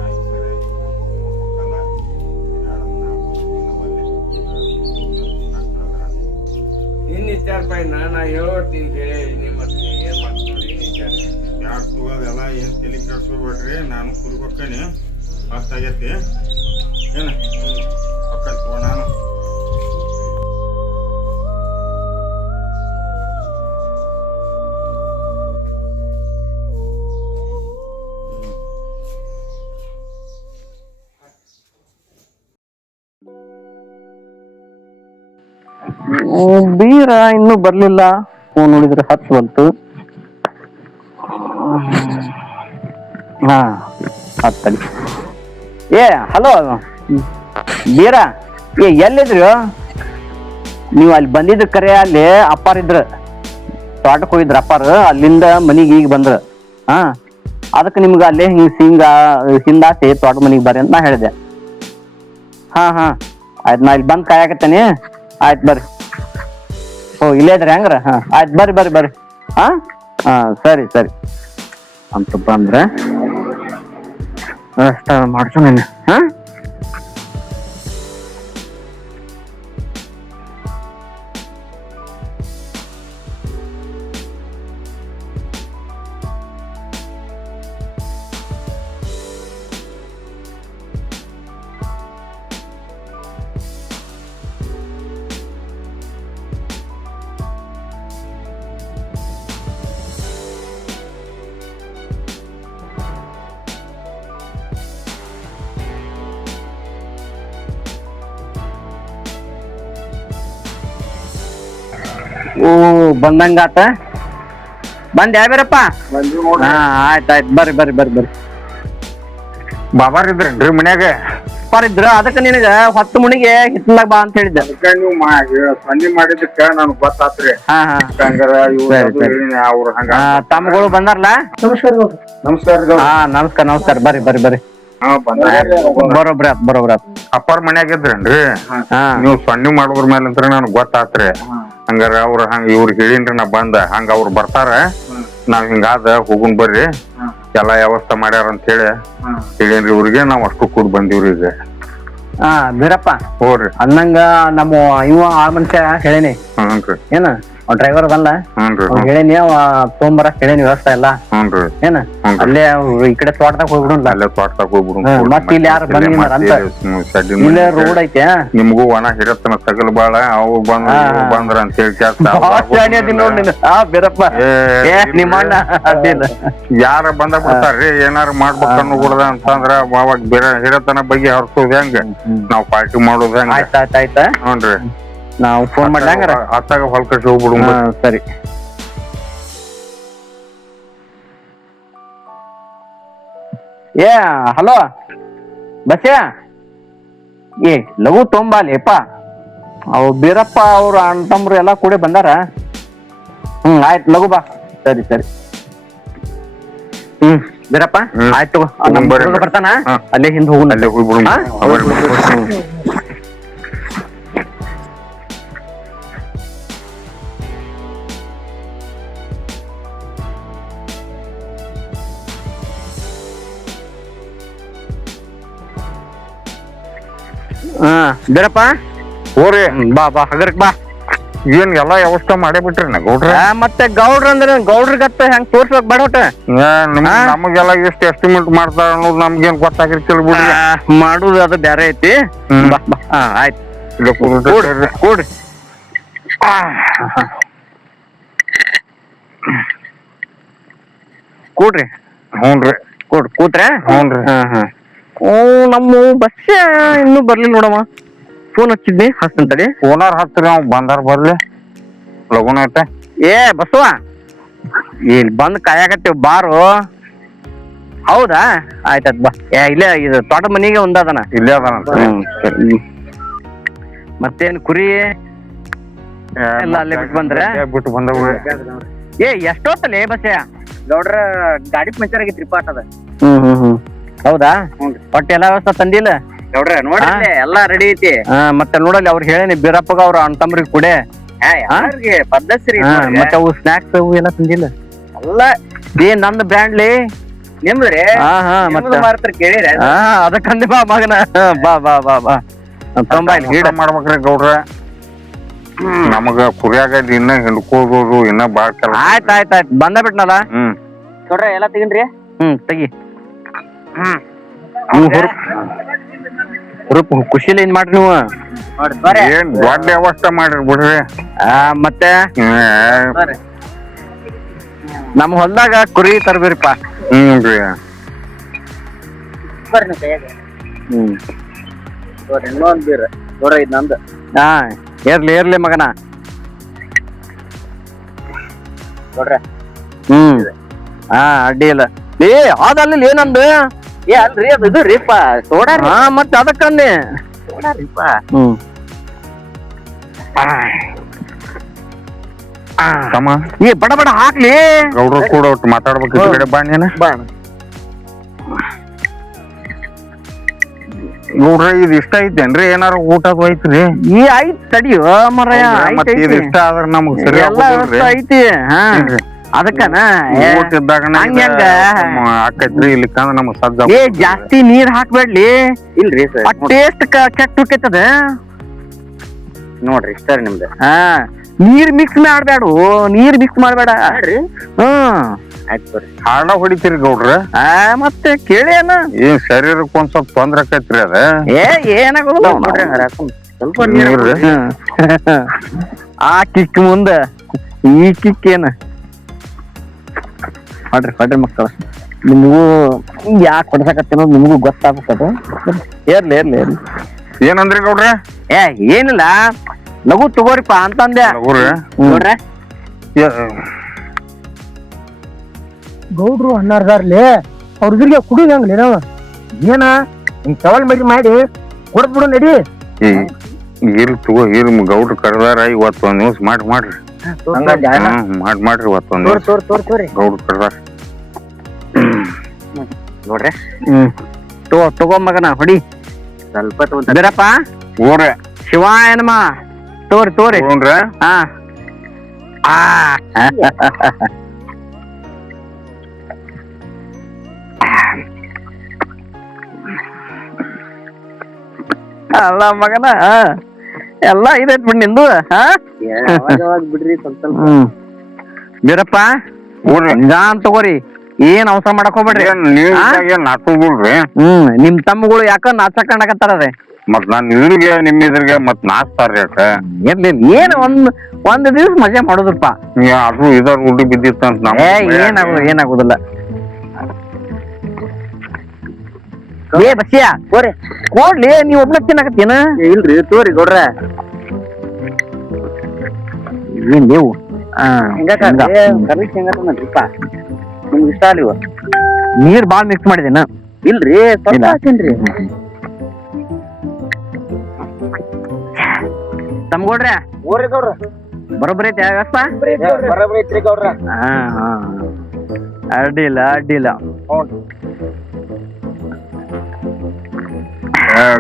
ಆಯ್ತು ಸರಿಯಾಗಿ ಹೋಗ್ಬೇಕಲ್ಲ ಮೇಡಮ್ ನಾವು ಇನ್ನೊಬ್ಬಲ್ಲೇ ಇನ್ನು ವಿಚಾರಪ್ಪ ನಾ ಹೇಳ್ತೀನಿ ಹೇಳಿ ಮತ್ತೆ ಏನು ಮಾಡ್ತೀನಿ ನೋಡಿ ವಿಚಾರ ಯಾರು ಅದೆಲ್ಲ ಏನು ತಲೆ ಕೆಡ್ಸ್ಕೊಬೇಡ್ರಿ ನಾನು ಕುರ್ಬೇಕೇನೆ ಮಸ್ತಾಗೈತಿ ಏನು ಪಕ್ಕ ನಾನು ಬೀರ ಇನ್ನೂ ಬರ್ಲಿಲ್ಲ. ಫೋನ್ ನೋಡಿದ್ರೆ ಹತ್ತು ಹಾ ಹತ್ತಡಿ. ಏ ಹಲೋ ಬೀರ, ಏ ಎಲ್ಲಿದ್ರಿ ನೀವು? ಅಲ್ಲಿ ಬಂದಿದ್ರ ಕರೆ, ಅಲ್ಲಿ ಅಪ್ಪಾರ ಇದ್ರ, ತೋಟಕ್ಕೆ ಹೋಗಿದ್ರ ಅಪ್ಪಾರ, ಅಲ್ಲಿಂದ ಮನಿಗೆ ಈಗ ಬಂದ್ರ. ಹಾ ಅದಕ್ಕೆ ನಿಮ್ಗೆ ಅಲ್ಲೇ ಹಿಂದಾಸಿ ತೋಟ ಮನಿಗೆ ಬರ್ರಿ ಅಂತ ನಾ ಹೇಳಿದೆ. ಹಾ ಆಯ್ತು, ನಾ ಇಲ್ಲಿ ಬಂದ್ ಕಾಯಕತ್ತೇನಿ. ಆಯ್ತು ಬರ್ರಿ. ಓ ಇಲ್ಲೇ ಇದ್ರಿ ಹಂಗ್ರ? ಹಾ ಆಯ್ತು ಬರ್ರಿ. ಹಾ ಸರಿ ಅಂತ ಬಂದ್ರೆ ಅಷ್ಟ ಮಾಡ್ಸೋ ನೀನು. ಹಾ ಓ ಬಂದಂಗಾತ. ಬಂದ್ ಯಾವ್ಯಾರಪ್ಪ? ಹಾ ಆಯ್ತಾಯ್ತು ಬರ್ರಿ. ಬಾಬಾರ್ ಇದ್ರೇನ್ರಿ ಮನ್ಯಾಗ? ಇದ್ರ ಅದಕ್ಕೆ ನಿನಗ ಹೊತ್ತು ಮುಣಿಗೆ ಹಿತ್ತಲಾಗ ಬಾ ಅಂತ ಹೇಳಿದ್ದೆ. ಅದಕ್ಕೆ ನೀವು ಸಂಜೆ ಮಾಡಿದ್ದಕ್ಕ ನನಗ್ ಗೊತ್ತಾತ್ರಿ. ಹಾ ಹಂಗಾರ ಅವ್ರು ಹಂಗ ತಮ್ಮಗಳು ಬಂದಾರಲ್ಲ? ನಮಸ್ಕಾರ. ಹಾ ನಮಸ್ಕಾರ ಬರ್ರಿ. ಬರೋಬ್ರ ಅಪ್ಪಾರ ಮನ್ಯಾಗ ಇದ್ರೇನ್ರಿ? ನೀವು ಸೊನ್ನೆ ಮಾಡೋದ್ರ ಮೇಲೆ ಅಂತ ನನಗ್ ಗೊತ್ತಾತ್ರಿ. ಹಂಗಾರ ಅವ್ರ ಇವ್ರ ಹೇಳಿನ್ರಿ ನಾ ಬಂದ ಹಂಗ ಅವ್ರು ಬರ್ತಾರ. ನಾವ್ ಹಿಂಗಾದ ಹೋಗುನ್ ಬರ್ರಿ, ಎಲ್ಲಾ ವ್ಯವಸ್ಥೆ ಮಾಡ್ಯಾರ ಅಂತ ಹೇಳಿನ್ರಿ ಇವ್ರಿಗೆ. ನಾವ್ ಅಷ್ಟು ಕೂಡ್ ಬಂದಿವ್ರಿ ಈಗ. ಹಾ ಬೀರಪ್ಪ ಹೋಗ್ರಿ ಅನ್ನಂಗ ನಮ್ಮ ಇವ ಆ ಮನುಷ್ಯ ಹೇಳೇನಿ. ಹ್ಞೂನ್ರಿ. ಏನ ಡ್ರೈವರ್ ಅದಲ್ಲ, ಹೇಳೇನಿ. ತೊಗೊಂಬರಕ್ ಹೇಳೇನಿ ವ್ಯವಸ್ಥೆ ಎಲ್ಲ. ಹ್ಞೂನ್ರಿ. ಏನ ಅಲ್ಲೇ ಈ ಕಡೆ ತೋಟದಾಗ ಹೋಗ್ಬಿಡುನ್. ಅಲ್ಲೇ ತೋಟದಾಗ ಹೋಗ್ಬಿಡು. ಮತ್ ಇಲ್ಲಿ ಯಾರು ಬಂದಿದಾರ ಅಂತ? ಇಲ್ಲೇ ರೋಡ್ ಐತೆ. ನಿಮ್ಗೂ ಒಣ ಹಿರತ್ತನ ತಗಲ್ ಬಾಳ ಅವು ಬಂದ್ರ ಅಂತ ಹೇಳಿ ಬೀರಪ್ಪ ನಿಮ್ಮ ಯಾರ ಬಂದ ಬಿಡ್ತಾರ್ರಿ. ಏನಾರ ಮಾಡ್ಬೇಕ ಅನ್ನೋಗುಡ್ದ ಅಂತಂದ್ರ ಅವಾಗ ಬೇರೆ ಹಿರತನ ಬಗ್ಗೆ ಹರ್ಸೋದ್ ಹೆಂಗ, ನಾವ್ ಪಾರ್ಟಿ ಮಾಡೋದ್ ಹೆಂಗ. ಆಯ್ತಾಯ್ತ. ಹ್ಞೂನ್ರಿ. ನಾವು ಫೋನ್ ಮಾಡ್ದಂಗಾರ ಅತ್ತಾಗ ಹೊಲ್ಕಸಿ ಹೋಗ್ಬಿಡು. ಸರಿ. ಏ ಹಲೋ ಬಸ್ಯ, ಏ ಲಘು ತೊಂಬಾಲಿಪ್ಪ. ಅವ್ ಬೀರಪ್ಪ ಅವ್ರ ಅಣ್ಣ ತಮ್ರು ಎಲ್ಲಾ ಕೂಡ ಬಂದಾರ. ಆಯ್ತು ಲಘು ಬಾ. ಸರಿ ಬೀರಪ್ಪ ಆಯ್ತು. ಬರ್ತಾನ ಅಲ್ಲೇ ಹಿಂದ್ ಹೋಗುಣ. ಅಲ್ಲೇ ಹೋಗ್ಬಿಡು. ಬೀರಪ್ಪ ಹೋರಿ ಬಾ ಹಗರಕ್ ಬಾ. ಏನ್ ಎಲ್ಲಾ ವ್ಯವಸ್ಥೆ ಮಾಡೇ ಬಿಟ್ರಿ ಗೌಡ್ರ? ಮತ್ತೆ ಗೌಡ್ರ ಅಂದ್ರೆ ಗೌಡ್ರಿಗತ್ತ ಹೆಂಗ್ ತೋರ್ಸ್ಬೇಕ್ ಬೇಡ ಒಟ್ಟ. ನಮಗೆಲ್ಲ ಎಷ್ಟು ಎಸ್ಟಿಮೇಟ್ ಮಾಡ್ತಾರ ಅನ್ನೋದು ನಮ್ಗೇನ್ ಗೊತ್ತಾಗಿರ್ತಿಲ್ ಬಿಡ್ರಿ. ಮಾಡುದು ಅದು ಬ್ಯಾರೆ ಐತಿ. ಬಾ ಆಯ್ತು ಕೂಡ್ರಿ. ಕೂಡ್ರಿ. ಹ್ಞೂನ್ರಿ. ಕೂತ್ರೆ? ಹ್ಞೂನ್ರಿ. ನಮ್ಮ ಬಸ್ ಇನ್ನೂ ಬರ್ಲಿಲ್ಲ ನೋಡಮ್ಮ. ಫೋನ್ ಹಚ್ಚಿದ್ನಿ, ಹಸ್ತಂತಡಿ. ಓನರ್ ಹತ್ತಿರ ನಾವು ಬಂದಾರ ಬರ್ಲಿ ಲಗುನ ಐತೆ. ಏ ಬಸವ, ಇಲ್ಲಿ ಬಂದ್ ಕಾಯಕತ್ತೀವಿ ಬಾರು. ಹೌದಾ ಆಯ್ತಾಯ್ತು ಬಾ. ಇಲ್ಲೇ ಇದು ತೋಟ ಮನಿಗೆ ಒಂದದನ. ಇಲ್ಲೇ ಅದಾನಂತ. ಮತ್ತೇನ್ ಕುರಿ ಎಲ್ಲ ಅಲ್ಲೇ ಬಿಟ್ಟು ಬಂದ್ರೆ? ಬಿಟ್ಟು ಬಂದವು. ಏ ಎಷ್ಟೊತ್ತಲ್ಲೇ ಬಸ್ಸೆ? ಗೌಡ್ರ ಗಾಡಿ ಪಂಚರ್ ಆಗೈತ್ರಿ ಪಾಟದ. ಹೌದಾ? ಒಟ್ಟು ಎಲ್ಲಾ ವ್ಯವಸ್ಥೆ ತಂದಿಲ್ಲ ಗೌಡ್ರ? ನೋಡ್ರಿ ಎಲ್ಲಾ ರೆಡಿ ಐತಿ. ಮತ್ತೆ ನೋಡಲ್ಲಿ ಅವ್ರು ಹೇಳೇನಿ ಬೀರಪ್ಪಗ ಅವ್ರ ಅಣ್ಣ ತಮ್ರಿಗೆ ಕೂಡ ಪದ್ಧತಿ ಮತ್ತೆ ಅವು ಸ್ನಾಕ್ಸ್ ಅವು ಎಲ್ಲ ತಿಂದಿಲ್ಲ ಅಲ್ಲ ಏನ್ ನಂದು ಬ್ರ್ಯಾಂಡ್ಲಿ ನಿಮ್ದ್ರಿ ಹಾ ಹಾ ಮತ್ತೆ ಮಾರ್ತಾರ ಕೇಳಿರ ಹಾ ಅದಕ್ಕಂದೆ ಬಾ ಮಗನ ಬಾ ಬಾ ಬಾ ಬಾ ತೊಂಬಾಯ್ಲಿ ಗಿಡ ಮಾಡ್ಬೇಕ್ರಿ ಗೌಡ್ರ ನಮಗ ಕುರಿಯಾಗ ಇನ್ನ ಹಿಡ್ಕೋದು ಇನ್ನ ಬಾಳ್ ಕೆಲಸ ಆಯ್ತ್ ಆಯ್ತ್ ಆಯ್ತ್ ಬಂದ ಬಿಟ್ನಲ್ಲ ನೋಡ್ರಿ ಎಲ್ಲ ತೆಗಿನ್ರಿ ತೆಗಿ ನೀವು ಹುರುಪ್ ಖುಷಿಲಿ ಏನ್ ಮಾಡ್ರಿ ನೀವು ಏನ್ ದೊಡ್ಡ ವ್ಯವಸ್ಥೆ ಮಾಡ್ರಿ ಬಿಡ್ರಿ ಮತ್ತೆ ನಮ್ಮ ಹೊಲ್ದಾಗ ಕುರಿ ತರ್ಬೇರಿಪ್ಪ ರೀ ಬರ್ರಿ ಕೈಯಾಗ ನೋಡ್ರಿ ಇನ್ನೊಂದ್ ಬೀರ್ ನೋಡ್ರಿ ಇದು ನಂದು ಹಾ ಇರ್ಲಿ ಮಗನ ನೋಡ್ರಿ ಹಾ ಅಡ್ಡಿ ಇಲ್ಲ ಏ ಅದಲ್ಲ ಏನಂದು ಏ ಅಲ್ರಿ ಅದು ಇದು ರೀಪ ಸೋಡಾ ಹಾ ಮತ್ತೆ ಅದಕ್ಕಂದೆ ಸೋಡಾ ರೀಪ ತಮ್ಮ ಏ ಬಡ ಬಡ ಹಾಕ್ಲಿ ಗೌಡ್ರ ಕೂಡ ಒಟ್ಟು ಮಾತಾಡ್ಬೇಕು ಈ ಕಡೆ ಬಾ ನೀನ ಗೌಡ್ರ ಇದು ಇಷ್ಟ ಐತೇನ್ರಿ ಏನಾರ ಊಟದ ಐತ್ರಿ ಈ ಐತ್ ತಡಿಯೋ ಮರಯ ಮತ್ತೆ ಇದು ಇಷ್ಟ ಆದ್ರ ನಮಗ್ ಸರಿ ಎಲ್ಲ ವ್ಯವಸ್ಥೆ ಐತಿ ಹಾ ಅದಕ್ಕನ ಊಟ ಇದ್ದಾಗ ಆಕೈತ್ರಿ ಇಲ್ಲಿಕಂದ್ರ ನಮಗ್ ಸಜ್ಜ ಏ ಜಾಸ್ತಿ ನೀರ್ ಹಾಕ್ಬೇಡ್ಲಿ ಇಲ್ರಿ ಸರ್ ಟೇಸ್ಟ್ ಕೆಟ್ಟ ಹೋಗ್ತದ ನೋಡ್ರಿ ಸರ್ ನಿಮ್ದು ಹಾ ನೀರ್ ಮಿಕ್ಸ್ ಮಾಡ್ಬೇಡು ನೀರ್ ಮಿಕ್ಸ್ ಮಾಡ್ಬೇಡ ಆಯ್ತು ಬರ್ರಿ ಹಾಡ ಹೊಡಿತೀರಿ ಗೌಡ್ರ ಮತ್ತೆ ಕೇಳೇನ ಏನ್ ಶರೀರಕ್ಕೆ ಒಂದ್ ಸ್ವಲ್ಪ ತೊಂದ್ರೆ ಆಕೈತ್ರಿ ಅದ ಏನಾಗೋದಿಲ್ಲ ಸ್ವಲ್ಪ ನೀರ್ ಆ ಕಿಕ್ ಮುಂದ ಈ ಕಿಕ್ ಏನ ಮಾಡ್ರಿ ಮಕ್ಕಳ ನಿಮಗೂ ಯಾಕೆ ಕೊಡ್ಸಕತ್ತೇನೋ ನಿಮಗೂ ಗೊತ್ತಾಗ್ತದ ಇರ್ಲಿ ಏನಂದ್ರಿ ಗೌಡ್ರ ಏನಿಲ್ಲ ಲಘು ತಗೋರಿಪ್ಪ ಅಂತಂದೆ ನೋಡ್ರ ಗೌಡ್ರು ಅನ್ನಾರ್ದಾರ್ಲಿ ಅವ್ರಿಗೆ ಕುಡಿದ ಹಂಗ್ಲಿ ನಾವ್ ಏನ ಹಿಂಗ್ ಸವಾಲ್ ಮಾಡಿ ಕೊಡ್ಬಿಡು ನಡಿ ಇಲ್ ತಗೋ ಇಲ್ ಗೌಡ್ರ ಕರ್ದಾರ ಇವತ್ತು ಒಂದ್ ನ್ಯೂಸ್ ಮಾಡ್ರಿ ಮಾಡ್ರಿ ಇವತ್ತು ಒಂದ್ ಗೌಡ್ರ ಕರ್ದಾರ ನೋಡ್ರಿ ತಗೋ ಮಗನ ಹೊಡಿ ಸ್ವಲ್ಪ ಬೇರಪ್ಪ ಓರೆ ಶಿವಾಯ ನಮ ತೋರಿ ಹಾ ಅಲ್ಲ ಮಗನ ಎಲ್ಲ ಇದೈತ್ ಬಿಡ್ ನಿಂದು ಬಿಡ್ರಿ ಸ್ವಲ್ಪ ಬೀರಪ್ಪ ನಿಧಾನ್ ತಗೋರಿ ಏನ್ ಅವಸರ ಮಾಡಕ್ ಹೋಗ್ಬೇಡ್ರಿ ನಾಟುಗಳ್ರಿ ನಿಮ್ ತಮ್ಮಗಳು ಯಾಕ ನಾಚಕಂಡಕತ್ತಾರದೆ ಮತ್ ನಾನ್ ಇದ್ರಿಗೆ ನಿಮ್ ಇದ್ರಿಗೆ ಮತ್ ನಾಚ್ತಾರ್ರಿ ಅಕ್ಕ ಇರ್ಲಿ ಏನ್ ಒಂದ್ ದಿವ್ಸ ಮಜಾ ಮಾಡುದ್ರಪ್ಪ ಅದು ಇದ್ರ ಉಡ್ಡಿ ಬಿದ್ದಿತ್ತ ಅಂತ ಏನಾಗುದಿಲ್ಲ ಏ ಬಸ್ಸಿಯ ಕೊಡ್ಲಿ ನೀವ್ ಒಬ್ನ ತಿನ್ನಕತ್ತೇನ ಇಲ್ರಿ ತೋರಿ ಗೌಡ್ರ ಏನ್ ನೀವು ನಿಮ್ಗೆ ಇಷ್ಟ ಅಲ್ಲಿವ ನೀರ್ ಬಾಳ್ ಮಿಕ್ಸ್ ಮಾಡಿದೇನ ಇಲ್ರಿ ಸ್ವಲ್ಪ ಹಾಕೇನ್ರಿ ತಮ್ಗೊಡ್ರೆ ಓರಿ ಗೌಡ್ರ ಬರೋಬ್ಬರಿ ಐತಿ ವ್ಯವಸ್ಥಾ ಬರೋಬ್ಬರಿ ಐತ್ರಿ ಗೌಡ್ರ ಅಡ್ಡಿಲ್ಲ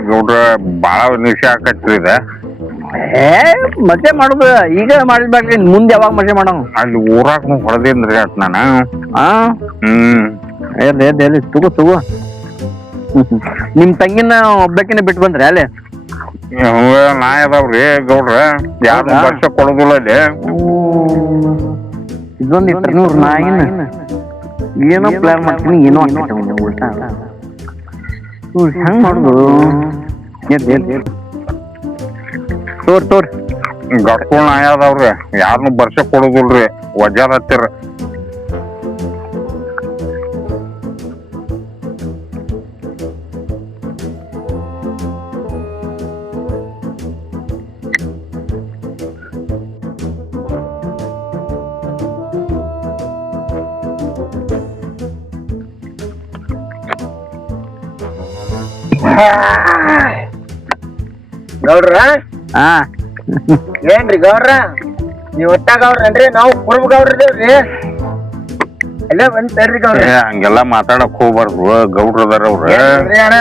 ಗೌಡ್ರ ಬಾಳ ನಿಶೆ ಆಕತ್ರಿ ಇದ ಮಜೆ ಮಾಡುದು ಈಗ ಮಾಡಿದ್ಬೇಕ್ರಿ ಮುಂದೆ ಯಾವಾಗ ಮಜೆ ಮಾಡೋಣ ಅಲ್ಲಿ ಊರಾಗ ಹೊಡೆದೇನ್ರಿ ಅಟ್ ನಾನ ಎಲ್ಲಿ ತಗೋ ನಿಮ್ ತಂಗಿನ ಒಬ್ಬಕಿನ ಬಿಟ್ಟು ಬಂದ್ರಿ ಅಲ್ಲಿ ನಾ ಅದಾವ್ರಿ ಗೌಡ್ರ ಯಾರು ವರ್ಷ ಕೊಡೋದಿಲ್ಲ ಅಲ್ಲಿ ಇದೊಂದ್ ಇತ್ತು ನಾಯಿನ ಏನೋ ಪ್ಲಾನ್ ಮಾಡ್ತೀನಿ ಏನೋ ಊಟ ಹೆಂಗ್ ಮಾಡುದು ತೋರ್ ಗಟ್ಕೊಳ್ ನಾಯಿ ಅದಾವ್ರಿ ಯಾರನ್ನು ವರ್ಷ ಕೊಡೋದಿಲ್ರಿ ವಜಾದ್ ಹತ್ತಿರ ಗೌಡ್ರ ಹಾ ಏನ್ರಿ ಗೌಡ್ರ ನೀವ್ ಒಟ್ಟಾಗವ್ರನ್ರಿ ನಾವು ಕುರುಬ ಗೌಡ್ರದೇವ್ರಿ ಅಲ್ಲೇ ಬಂದ್ ತರ್ರಿ ಗೌಡ್ರ ಹಂಗೆಲ್ಲಾ ಮಾತಾಡಕ್ ಹೋಗ್ಬಾರ್ದು ಗೌಡ್ರ ಅದಾರ ಅವ್ರ ಅಣ್ಣ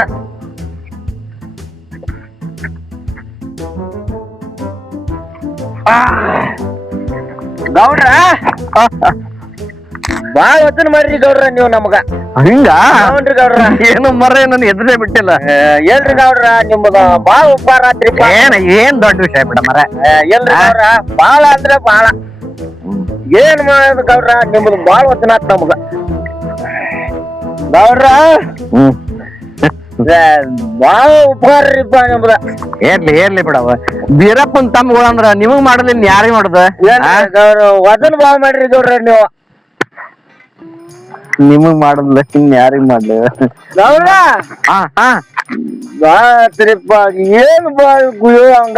ಗೌಡ್ರ ಬಾಳ ವಚನ ಮಾಡ್ರಿ ಗೌಡ್ರ ನೀವು ನಮಗ. ಹಿಂಗ ಹ್ಞೂನ್ರಿ ಗೌಡ್ರ. ಏನು ಮರ್ರೆ ನನ್ ಎದುರೇ ಬಿಟ್ಟಿಲ್ಲ. ಎಲ್ರಿ ಗೌಡ್ರ ನಿಮ್ದ ಬಾಳ ಉಪಕಾರ ಆತ್ರಿಪ್ಪ. ಏನ್ ದೊಡ್ಡ ವಿಷಯ ಬಿಡ ಮರ. ಎಲ್ರಿ ಗೌಡ್ರ ಬಾಳ ಅಂದ್ರೆ ಬಾಳ ಏನ್ ಮಾಡೋದು ಗೌಡ್ರ ನಿಮ್ದು ಬಾಳ ವಚನ ಆತ್ ನಮಗ ಗೌಡ್ರ. ಬಾಳ ಉಪಕಾರ ರೀಪ್ಪ ನಿಮ್ದ. ಏರ್ಲಿ ಬಿಡವ. ಬೀರಪ್ಪನ್ ತಮ್ಮಗಳಂದ್ರ ನಿಮಗ್ ಮಾಡೋದಿಲ್ಲ ಯಾರಿಗ್ ಮಾಡುದ? ಗೌಡ್ರ ವಚನ ಬಾಳ ಮಾಡ್ರಿ ಗೌಡ್ರ ನೀವು. ನಿಮಗ್ ಮಾಡೋದಿಲ್ಲ ಇನ್ ಯಾರಿಗ್ ಮಾಡ್ಲಿ? ಗೌಡ್ರ ಬಾಳ ಆತ್ರಿಪ್ಪ. ಏನ್ ಬಾಳ ಹಂಗ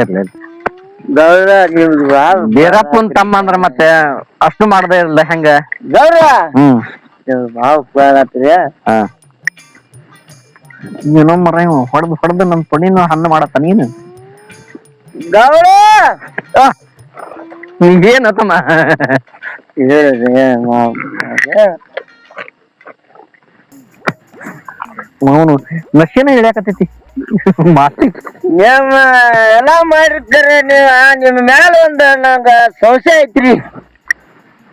ಇರ್ಲಿ ಗೌಡ್ರ ನಿಮ್ದು ಬಾಳ ಬೀರಪ್ಪನ್ ತಮ್ಮ ಅಂದ್ರ ಮತ್ತೆ ಅಷ್ಟು ಮಾಡದೇ ಇಲ್ಲ ಹೆಂಗ? ಗೌಡ್ರ ಬಾಳ ಉಪಕಾರ ಆತ್ರಿ. ಏನೋ ಮರ ಹೊಡೆದು ನಮ್ ಪುಣಿನ ಹಣ್ಣು ಮಾಡತ್ತ ನೀನು. ಗೌಡ ನೀವೇನತ್ತಮ್ಮ? ಅವನು ನಶೆನ ಇಳ್ಯಾಕತ್ತೈತಿ ಮಾತಿ. ನಿಮ್ಮ ಎಲ್ಲಾ ಮಾಡಿರ್ತಾರೆ ನೀವ. ನಿಮ್ ಮ್ಯಾಲ ಒಂದ್ ನಂಗ ಸಂಶಯ ಐತ್ರಿ.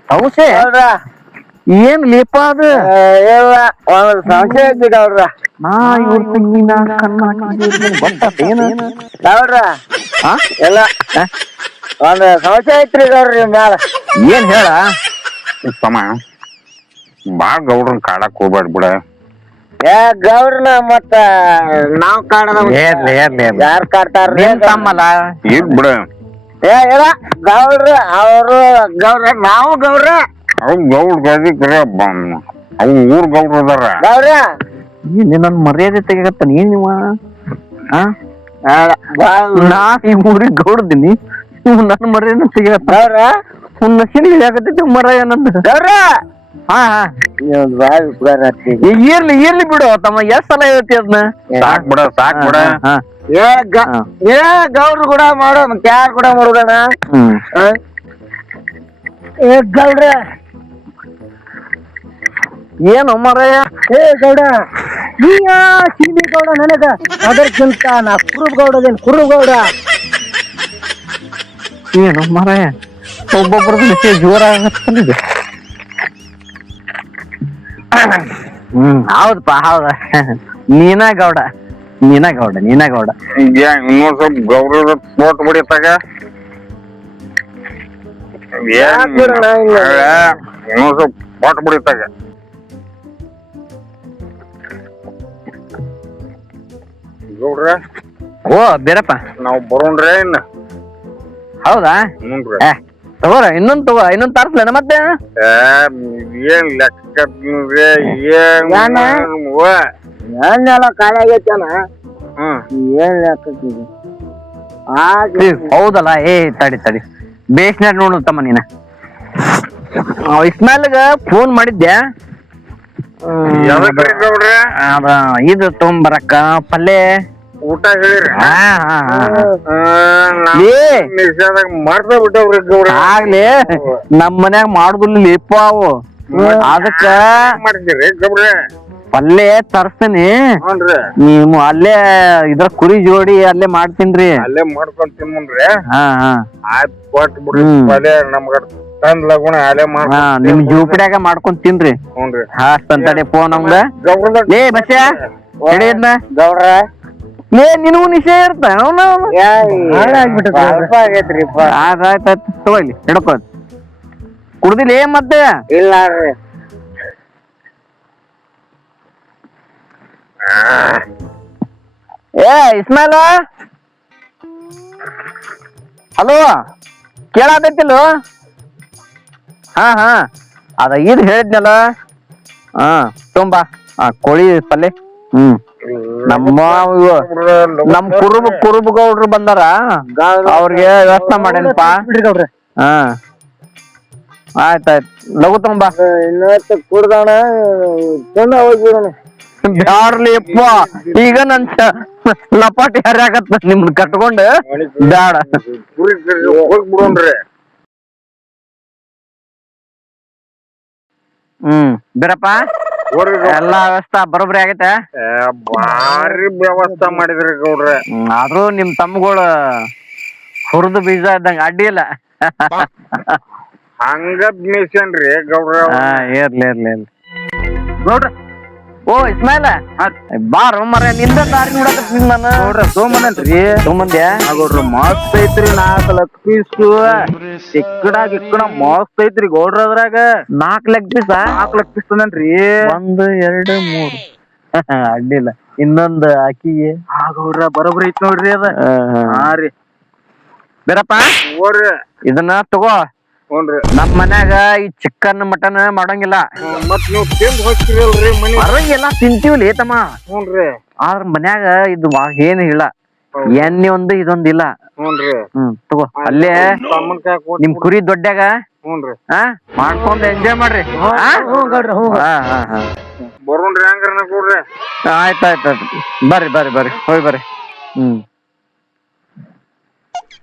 ಸಂಶಯ? ಗೌಡ್ರ ಏನ್ ಲೇಪ ಅದು? ಇಲ್ಲ ಒಂದ್ ಸಂಶಯ ಐತಿ ಗೌಡ್ರ. ನಾ ಇವ್ರ ತಂಗಿನ ಕಣ್ಣ ಗೊತ್ತೇನು ಗೌಡ್ರ? ಎಲ್ಲ ಒಂದ್ ಸಂಶಯ ಐತ್ರಿ ಗೌಡ್ರ ನಿಮ್ ಮ್ಯಾಲ. ಏನ್ ಹೇಳ? ತಮ್ಮ ಬಾಳ್ ಗೌಡ್ರನ್ ಕಾಡಕ್ ಹೋಗ್ಬೇಡ ಬಿಡ. ಗೌಡ್ರನ ಮತ್ತ ನಾವ್ ಕಾಡದ ಯಾರ್ ಕಾಡ್ತಾರ್ರಿ? ತಮ್ಮಲ್ಲ ಈಗ ಬಿಡ. ಇಲ್ಲ ಗೌಡ್ರ ಅವ್ರು ಗೌಡ್ರ ನಾವು ಗೌಡ್ರ. ಅವ್ ಗೌಡ್ ಗದಿ ಕರೆ ಅವ್ ಊರ್ ಗೌಡ್ರ ಅದಾರ. ಗೌಡ್ರ ನನ್ ಮರ್ಯಾದೆ ತೆಗಿಗತ್ತಾನ ಏನ್ ನೀವ? ನಾ ಈ ಊರಿಗೆ ಗೌಡ್ದೀನಿ, ನನ್ ಮರ್ಯಾದೆ ತೆಗಿಗತ್ತ. ಗೌಡ್ರ ನಶಿನಿ ಯಾಕತ್ತೈತಿ ಮರ ಏನಂದ? ಗೌಡ್ರ ಇರ್ಲಿ ಬಿಡು ತಮ್ಮ. ಎಷ್ಟ್ ಸಲ ಹೇಳ್ತಿ ಅದನ್ನ? ಸಾಕ್ ಬಿಡ. ಗೌಡ್ರು ಕೂಡ ಮಾಡೋ ಮತ್ತೆ ಯಾರು ಕೂಡ ಮಾಡೋದಣ್ಣ? ಗೌಡ್ರ ಏನು ಮರಯ್ಯ? ಗೌಡ ನೀಯ ಸೀಮೆ ಗೌಡ ನನಗ ಅದಕ್ಕಿಂತ ನಾ ಕುರುಬ್ ಗೌಡದೇನ್ ಕುರುಬ್ ಗೌಡ. ಏನು ಮರಯ್ಯ ಒಬ್ಬೊಬ್ರದ್ದು ಜೋರ ಆಗತ್ತಲ್ಲಿದೆ. ಹೌದಪ್ಪ ಹೌದ. ನೀನ ಗೌಡ. ಇನ್ನೊಂದ್ ಸ್ವಲ್ಪ ಗೌಡ್ರ ಫೋಟ್ ಬಿಡಿತಾಗ ಇನ್ನೊಂದ್ ಸ್ವಲ್ಪ ಫೋಟ್ ಬಿಡಿತಾಗ. ಗೌಡ್ರ ಓ ಬೇರಪ್ಪ ನಾವ್ ಬರೋಣ್ರಿ ಇನ್ನ. ಹೌದಾ? ಹ್ಞೂನ್ರಿ. ತಗೋರ ಇನ್ನೊಂದ್ ತರ್ಸ್ಲೇನ ಮತ್ತೆ? ಏನ್ ಲೆಕ್ಕ ಏನೆಲ್ಲ ಖಾಲಿ ಆಗೈತೇನ? ಏನ್ ಹೌದಲ್ಲ. ತಡಿ ಬೇಸ್ನ್ಯಾಗ ನೋಡು ತಮ್ಮ ನೀನ. ಇಸ್ಮಾಲ್ಗ ಫೋನ್ ಮಾಡಿದ್ದೆ. ಅದ ಇದು ತೊಂಬರಕ್ಕ ಪಲ್ಲೆ ಊಟ ಹೇಳಿರಿ. ಮಾಡ್ತಾ ಬಿಟ್ಟವ್ರಿ ಗೌಡ್ರ. ಆಗ್ಲಿ ನಮ್ ಮನ್ಯಾಗ ಮಾಡುದಿಲ್ಲ ಲೇಪ ಅವು. ಅದಕ್ಕ ಮಾಡ್ತೀರಿ ಗೌಡ್ರ? ಪಲ್ಲೆ ತರ್ಸ್ತೀನಿ. ನೀವು ಅಲ್ಲೇ ಇದ್ರ ಕುರಿ ಜೋಡಿ ಅಲ್ಲೇ ಮಾಡ್ತೀನ್ರಿ. ಅಲ್ಲೇ ಮಾಡ್ಕೊಂಡ್ ತಿನ್ಮನ್ರಿ. ಆಯ್ತು ಕೊಟ್ ಬಿಡ್ರಿ. ಪಲ್ಯ ನಮ್ಗ ತಂದ್ ಲಗುಣ ಅಲ್ಲೇ ನಿಮ್ ಜೂಪಿಡ್ಯಾಗ ಮಾಡ್ಕೊಂಡ್ ತಿನ್ರಿ. ಹ್ಞೂನ್ರಿ. ಹಾಸ್ತಂತಡೆ ಫೋನ್ ನಮ್ಗ. ಲೇ ಬಸ್ಯಾ ಹಿಡಿಯದ್ನ ಗೌಡ್ರ ಲೇ ನಿನಗೂ ನಿಶ್ಚಯ ಇರ್ತ ಆಯ್ತಾಯ್ತು ತಗೊಳ್ಳಿ ಹಿಡ್ಕೊ. ಕುಡ್ದಿಲ್ಲ ಮತ್ತೆ? ಇಲ್ಲ ಇಸ್ಮಾಲ ಹಲೋ ಕೇಳಾತೈತಿಲ್ಲ? ಅದ ಇದು ಹೇಳಿದ್ನಲ್ಲ. ತುಂಬಾ ಕೋಳಿ ಪಲ್ಲೆ. ನಮ್ ಕುರುಬ ಗೌಡ್ರು ಬಂದಾರ, ಅವ್ರಿಗೆ ವ್ಯವಸ್ಥೆ ಮಾಡೇನಪ್ಪ. ಆಯ್ತಾಯ್ತು ಲಘು ತುಂಬಾ ಕುಡ್ದಾಣ ಹೋಗ್ಬಿಡೋಣ. ಬ್ಯಾಡ್ಲಿ ಅಪ್ಪ, ಈಗ ನನ್ ಲಪಾಟಿ ಹರಿಯಾಕತ್ತ ನಿಮ್ನ ಕಟ್ಕೊಂಡ್ ಬ್ಯಾಡ. ಹೋಗ್ಬಿಡೋಣ್ರಿ. ಬೇರಪ್ಪ ಎಲ್ಲಾ ವ್ಯವಸ್ಥೆ ಬರೋಬ್ರಿ ಆಗೈತೆ? ಭಾರಿ ವ್ಯವಸ್ಥೆ ಮಾಡಿದ್ರಿ ಗೌಡ್ರ. ಆದ್ರೂ ನಿಮ್ ತಮ್ಮಗಳು ಹುರಿದು ಬೀಜ ಇದ್ದಂಗ ಅಡ್ಡಿ ಇಲ್ಲ. ಹಂಗ ಮೇಸೇನ್ರಿ ಗೌಡ್ರ ಹಾ ಇರ್ಲಿ ಇರ್ಲಿ ಇರ್ಲಿ ನೋಡ್ರಿ. ಓ ಇಸ್ಮಾಯಿಲ ಬಾರ ಮರ ನಿಂದ ದಾರಿ ನೋಡಕತ್ತೀನಿ ನಾನು. ಗೌಡ್ರ ಸೋಮನನ್ರಿ ತೊಗೊಂಬಂದ್ಯ? ಗೌಡ್ರ ಮಸ್ತ್ ಐತ್ರಿ 4 ಲಕ್ಷ ಪೀಸ್ ಚಿಕ್ಕಡ ಮಸ್ತ್ ಐತ್ರಿ ಗೌಡ್ರ ಅದ್ರಾಗ 4 ಲೆಗ್ ಪೀಸ? 4 ಲಕ್ಷ ಪೀಸ್ ತಂದನ್ರಿ. 1 2 3 ಅಡ್ಡಿಲ್ಲ. ಇನ್ನೊಂದು ಅಕ್ಕಿಗೆ ಗೌಡ್ರ ಬರೋಬ್ರಿ ಐತ್ ನೋಡ್ರಿ ಅದ. ಹಾ ರೀ ಬೇರಪ್ಪ ಓಡ್ರಿ ಇದನ್ನ ತಗೋ. ಹ್ಞೂನ್ರಿ ನಮ್ ಮನ್ಯಾಗ ಈ ಚಿಕನ್ ಮಟನ್ ಮಾಡಂಗಿಲ್ಲ. ಮತ್ ನೀವು ತಿಂದ್ ಹೋಗ್ತಿರಲ್ರಿ ಮನಿ. ಹೊರಗೆಲ್ಲ ತಿಂತೀವಿ ತಮ್ಮ. ಹ್ಞೂನ್ರಿ ಆದ್ರ ಮನ್ಯಾಗ ಇದು ಏನು ಇಲ್ಲ. ಎಣ್ಣೆ ಒಂದು ಇದೊಂದಿಲ್ಲ. ಹ್ಞೂನ್ರಿ ತಗೋ. ಅಲ್ಲೇ ತಮ್ಮನ್ಕಾಯಿ ಕೊಟ್ಟು ನಿಮ್ ಕುರಿ ದೊಡ್ಡ್ಯಾಗ ಹ್ಞೂನ್ರಿ ಮಾಡ್ಕೊಂಡ್ ಎಂಜಾಯ್ ಮಾಡ್ರಿ. ಬರೋಣ್ರಿ ಹಂಗಾರ ಕೊಡ್ರಿ. ಆಯ್ತಾಯ್ತು ಬರ್ರಿ ಬರ್ರಿ ಬರ್ರಿ ಹೋಗಿ ಬರ್ರಿ.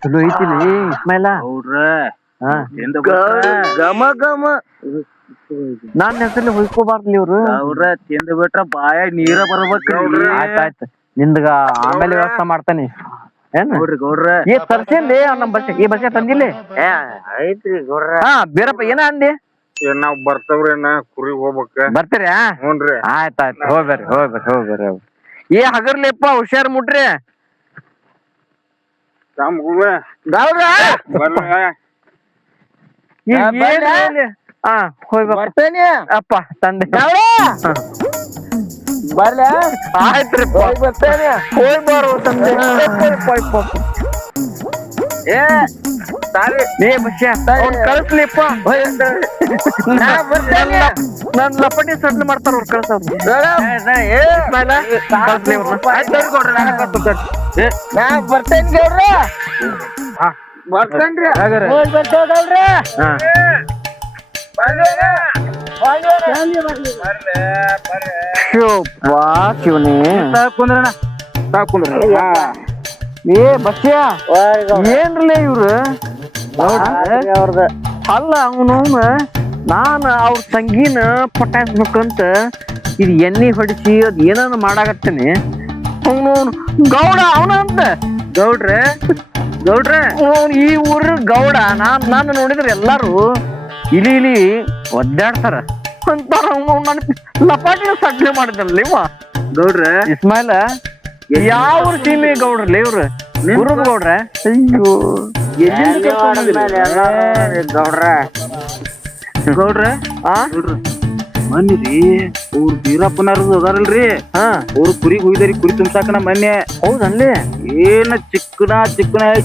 ಚಲೋ ಐತಿಲಿ ಇಸ್ಮಾಯಿಲ. ಗಮ ಗಮ ನಾನ್ ಹೆಸರಲ್ಲಿ ಹೊಯ್ಕೋಬಾರ್ಲಿ ಇವ್ರು. ಅವ್ರ ತಿಂದ್ ಬಿಟ್ರ ಬಾಯ ನೀರ ಬರ್ಬೇಕ್ರಿ. ಆಯ್ತಾಯ್ತು ನಿಂದ್ಗ ಆಮೇಲೆ ವ್ಯವಸ್ಥೆ ಮಾಡ್ತಾನೆ. ಏನ್ ನೋಡ್ರಿ ಗೌಡ್ರ ಈ ತರ್ಸೇನ್ಲಿ ನಮ್ ಬಸ್ ಈ ಬಸ್ ತಂದಿಲ್ಲಿ. ಐತ್ರಿ ಗೌಡ್ರ. ಹಾ ಬೇರಪ್ಪ ಏನ ಅಂದಿ? ನಾವ್ ಬರ್ತವ್ರಿ ಕುರಿ ಹೋಗ್ಬೇಕ. ಬರ್ತೀರಿ? ಹ್ಞೂನ್ರಿ ಆಯ್ತಾಯ್ತು ಹೋಗ್ಬರ್ರಿ ಹೋಗ್ಬರ್ರಿ ಹೋಗ್ಬರ್ರಿ. ಏ ಹಗರ್ಲಿಪ್ಪ ಹುಷಾರ್ ಮುಟ್ರಿ. ಗೌಡ್ರ ಹೋಗಿ ಬರ್ತೇನೆ ಅಪ್ಪ ತಂದೆ. ಬರ್ಲ ಆಯ್ತ್ರಿ ಬರ್ತೇನೆ. ಹೋಗಿ ಬಾರೋ ತಂದೆ. ಏ ಸಾರಿ ಏ ಬಸ್ಯ ಕಳಿಸ್ಲಿಪ್ಪ. ನನ್ ಲಪಟಿ ಸಡ್ಲು ಮಾಡ್ತಾರ ಅವ್ರು ಕಳ್ಸೋದು. ಬರ್ತೇನೆ ಗೌಡ್ರ. ಬರ್ತೇನ್ರಿ ಶಿವನೇ ಕುಂದ್ರಣ ಕುಂದ್ರ. ಏ ಬಸ್ಯ ಏನ್ರಲ್ಲ ಇವ್ರು? ಅವ್ರದ ಅಲ್ಲ ಅವನು ನಾನು ಅವ್ರ ತಂಗಿನ ಪಟಾಯಿಸ್ಬೇಕಂತ ಇದು ಎಣ್ಣೆ ಹೊಡಿಸಿ ಅದ್ ಏನಾನ ಮಾಡಾಕತ್ತೇನೆ. ಅವನು ಗೌಡ ಅವನ ಅಂತ. ಗೌಡ್ರೆ ಗೌಡ್ರೆ ಈ ಊರ ಗೌಡ. ನಾನು ನೋಡಿದ್ರೆ ಎಲ್ಲಾರು ಇಲಿ ಇಲಿ ಒದ್ದಾಡ್ತಾರ ಅಂತಾರ. ನನ್ ಲಪಾಟಿನ ಸಡ್ಲೆ ಮಾಡಿದ್ರಲ್ಲ ಇವ ಗೌಡ್ರೆ. ಇಸ್ಮಾಯಿಲ ಯಾವ ಸೀಮೆ ಗೌಡ್ರಲ್ಲ ಇವ್ರು? ಗುರುಬ ಗೌಡ್ರ. ಅಯ್ಯೋ ಗೌಡ್ರ ಗೌಡ್ರ ಮನ್ನಿರಿ ಅವ್ರ ಬೀರಪ್ಪನಾರದು ಅದಾರಲ್ರಿ. ಅವ್ರ ಕುರಿ ಹೋಗಿದಾರಿ ಕುರಿ ತುಂಬಸಾಕನ ಮೊನ್ನೆ. ಹೌದನ್ಲಿ? ಏನ ಚಿಕ್ಕನ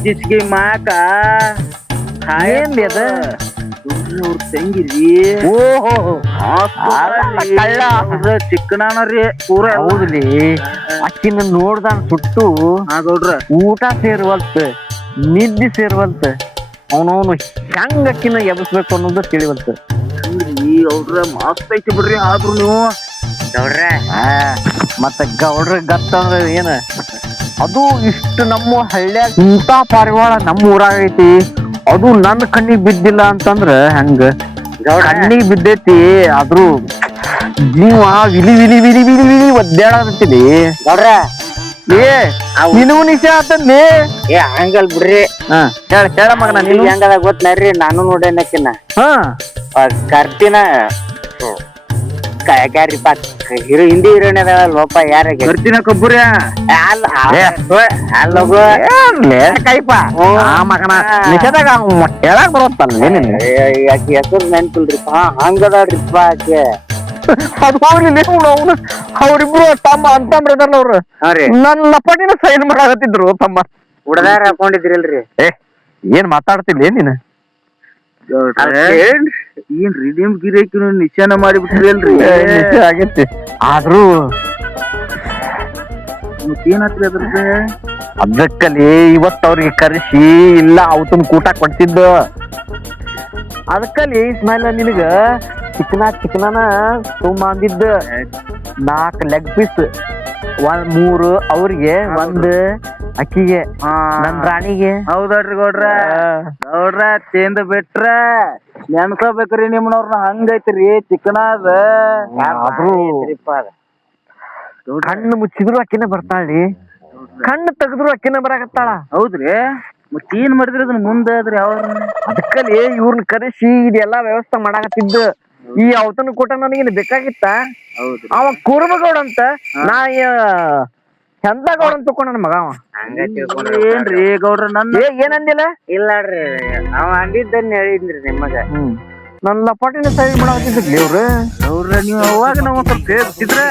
ಜಿಸ್ಗಿ ಮಾಕ ಏನ್ಲಿ ಅದ? ಅವ್ರ ತಂಗಿರಿ. ಓಹೋ ಚಿಕ್ಕನರಿ ಪೂರ. ಹೌದ್ಲಿ ಅಕ್ಕಿನ ನೋಡ್ದಾನ ಸುಟ್ಟು ಗೌಡ್ರ ಊಟ ಸೇರ್ವಲ್ತ ನಿದ್ದಿ ಸೇರ್ವಲ್ತ. ಅವನವನು ಹೆಂಗ ಅಕ್ಕಿನ ಎಬ್ಸ್ಬೇಕು ಅನ್ನೋದು ತಿಳಿವಲ್ತ. ಗೌಡ್ರ ಮಸ್ತ್ ಐತಿ ಬಿಡ್ರಿ. ಆದ್ರೂ ನೀವು ಗೌಡ್ರ ಮತ್ತ ಗೌಡ್ರ ಗತ್ತಂದ್ರ ಏನ ಅದು ಇಷ್ಟು ನಮ್ಮ ಹಳ್ಳ್ಯಾಗ ಇಂತ ಪಾರಿವಾಳ ನಮ್ಮ ಊರಾಗ ಐತಿ. ಅದು ನನ್ನ ಕಣ್ಣಿಗೆ ಬಿದ್ದಿಲ್ಲ ಅಂತಂದ್ರ ಹೆಂಗ? ಕಣ್ಣಿಗೆ ಬಿದ್ದೈತಿ ಆದ್ರೂ ಜೀವ ವಿಲಿ ವಿಲಿ ವಿಲಿ ವಿಲಿ ವಿಲಿ ಒದ್ದಾಡತ್ತೀವಿ ಗೌಡ್ರ. ಏ ನಿನಗೂ ನಿಜ ಆತನ್ಲಿ. ಏ ಹಂಗಲ್ ಬಿಡ್ರಿ. ಹೇಳ ಮಗನ ನೀನು ಹೆಂಗದ ಗೊತ್ತನ್ರಿ? ನಾನು ನೋಡೇನಕ್ಕಿನ ಕರ್ತಿನ ಹೀರೋ ಹಿಂದಿ ಹೀರೋಯಿನ್ ಅದಾಳಲ್ವಪ್ಪ ಯಾರ ಬರ್ತೀನ ಕೊಬ್ಬರಿ. ಕೈಪ ಮಗನ ನಿಜದಾಗ ಹೇಳಕ್ ಬರುತ್ತಲ್ಲ ಏನೇನು ಆಕಿ ಹೆಸರು ನೆನ್ಪಿಲ್ರಿಪ್ಪ. ಹಂಗದಾಳ್ರಿಪ್ಪ ಆಕೆ. ಅದು ಹೋಗ್ಲಿ ಅವನು ಅವ್ರಿಬ್ರು ತಮ್ಮ ಅಂತಂದ್ರ ಅದಲ್ಲ ಅವ್ರು ನನ್ ಲಪಾಟಿನ ಸೈನ್ ಮಾಡಾಕತ್ತಿದ್ರು ತಮ್ಮ. ಹುಡ್ದಾರ ಹಾಕೊಂಡಿದ್ರಿಲ್ರಿ? ಏನ್ ಮಾತಾಡ್ತಿಲ್ಲ ನೀನು? ಏನ್ ರಿಡೀಮ್ ಗಿರೇಕಿ ನಿಶ್ಚಯನ ಮಾಡಿಬಿಟ್ರಿ ಅಲ್ರಿ? ಆಗೈತಿ ಆದ್ರೂ ಏನಾತ್ರಿ ಅದ್ರದ್ದು? ಅದಕ್ಕಲ್ಲಿ ಇವತ್ತು ಅವ್ರಿಗೆ ಕರೆಸಿ ಇಲ್ಲ ಅವತನ್ ಕೂಟ ಕೊಡ್ತಿದ್ದು. ಅದಕ್ಕಲ್ಲಿ ಇಸ್ಮಾಯಿಲ ನಿನಗ ಚಿಕನ ತುಂಬಂದಿದ್ದ 4 ಲೆಗ್ ಪೀಸ್ 3 ಅವ್ರಿಗೆ 1 ಅಕ್ಕಿಗೆ ನನ್ ರಾಣಿಗೆ. ಹೌದಲ್ರಿ ಗೌಡ್ರ. ಗೌಡ್ರ ತಿಂದ ಬಿಟ್ರ ನೆನ್ಕೋಬೇಕ್ರಿ ನಿಮ್ನವ್ರನ್ನ. ಹಂಗೈತ್ರಿ ಚಿಕನ ಅದ. ಆದ್ರೂ ಕಣ್ಣು ಮುಚ್ಚಿದ್ರು ಅಕ್ಕಿನ ಬರ್ತಾಳಿ, ಕಣ್ಣು ತೆಗೆದ್ರು ಅಕ್ಕಿನ ಬರಾಕತ್ತಾಳ. ಹೌದ್ರಿ? ಮತ್ ಏನ್ ಮಾಡಿದ್ರಿ ಅದನ್ನ ಮುಂದೆ ಆದ್ರೆ ಯಾವ ಅದಕ್ಕಲ್ಲಿ ಇವ್ರನ್ನ ಕರೆಸಿ ಇದೆಲ್ಲಾ ವ್ಯವಸ್ಥೆ ಮಾಡಾಕತ್ತಿದ್ದು ಈ ಅವತನ ಕೂಟ ನನಗೇನು ಬೇಕಾಗಿತ್ತ ಅವ ಕುರುಬಗೌಡ ಅಂತ ನಾ ಚಂದಗೌಡ ಅಂತ ತಕೊಂಡ ನನ್ನ ಮಗ ಅವ ಏನ್ರಿ ಗೌಡ್ರ ನನ್ನ ಏನಂದಿಲ್ಲ ಇಲ್ಲ ನೋಡ್ರಿ ನಾವ್ ಅಂದಿದ್ದನ್ನ ಹೇಳಿದ್ರಿ ನಿಮಗ ನನ್ನ ಲಪಾಟಿನ ಸೈಡ್ ಮಾಡಾಕತ್ತಿದ್ರಿ ಅವ್ರ ನೀವು ಅವಾಗ ನಾವು ಸ್ವಲ್ಪ ಹೇಳ್ತಿದ್ರೆ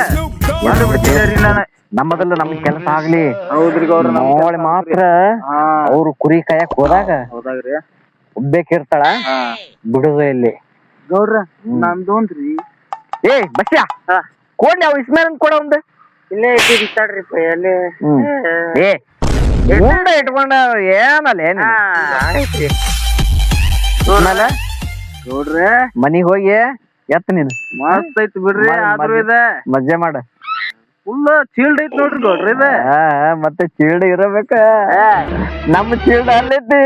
ನಮ್ಮದಲ್ಲ ನಮ್ಗೆ ಕೆಲಸ ಆಗ್ಲಿ ಹೌದ್ರಿ ಗೌಡ್ರ ನಾಳೆ ಮಾತ್ರ ಅವ್ರು ಕುರಿ ಕಾಯಕ್ ಹೋದಾಗ್ರಿ ಒಬ್ಬೇಕಿರ್ತಾಳ ಬಿಡುದ ಇಲ್ಲಿ ಗೌಡ್ರ ನಂದೋನ್ರಿ ಏ ಬಸ್ಯಾ ಕೊಡ್ಲಿ ಅವ್ ಇಸ್ಮೇಲ್ ಕೊಡ ಒಂದು ಇಲ್ಲೇ ಇಟ್ಟಿರ್ತಾಡ್ರಿಪ್ಪ ಎಲ್ಲಿ ಏ ಮುಂದೆ ಇಟ್ಕೊಂಡ ಏನಲ್ಲ ನೋಡ್ರಿ ಮನಿಗ್ ಹೋಗಿ ಎತ್ತ ನೀನು ಮಸ್ತ್ ಐತಿ ಬಿಡ್ರಿ ಆದ್ರೂ ಇದೆ ಮಜ್ಜೆ ಮಾಡ ಫುಲ್ ಚೀಲ್ಡ್ ಐತಿ ನೋಡ್ರಿ ಗೌಡ್ರಿ ಇದೆ ಮತ್ತೆ ಚೀಲ್ಡ್ ಇರಬೇಕ ನಮ್ಮ ಚೀಲ್ಡ್ ಅಲ್ಲೈತಿ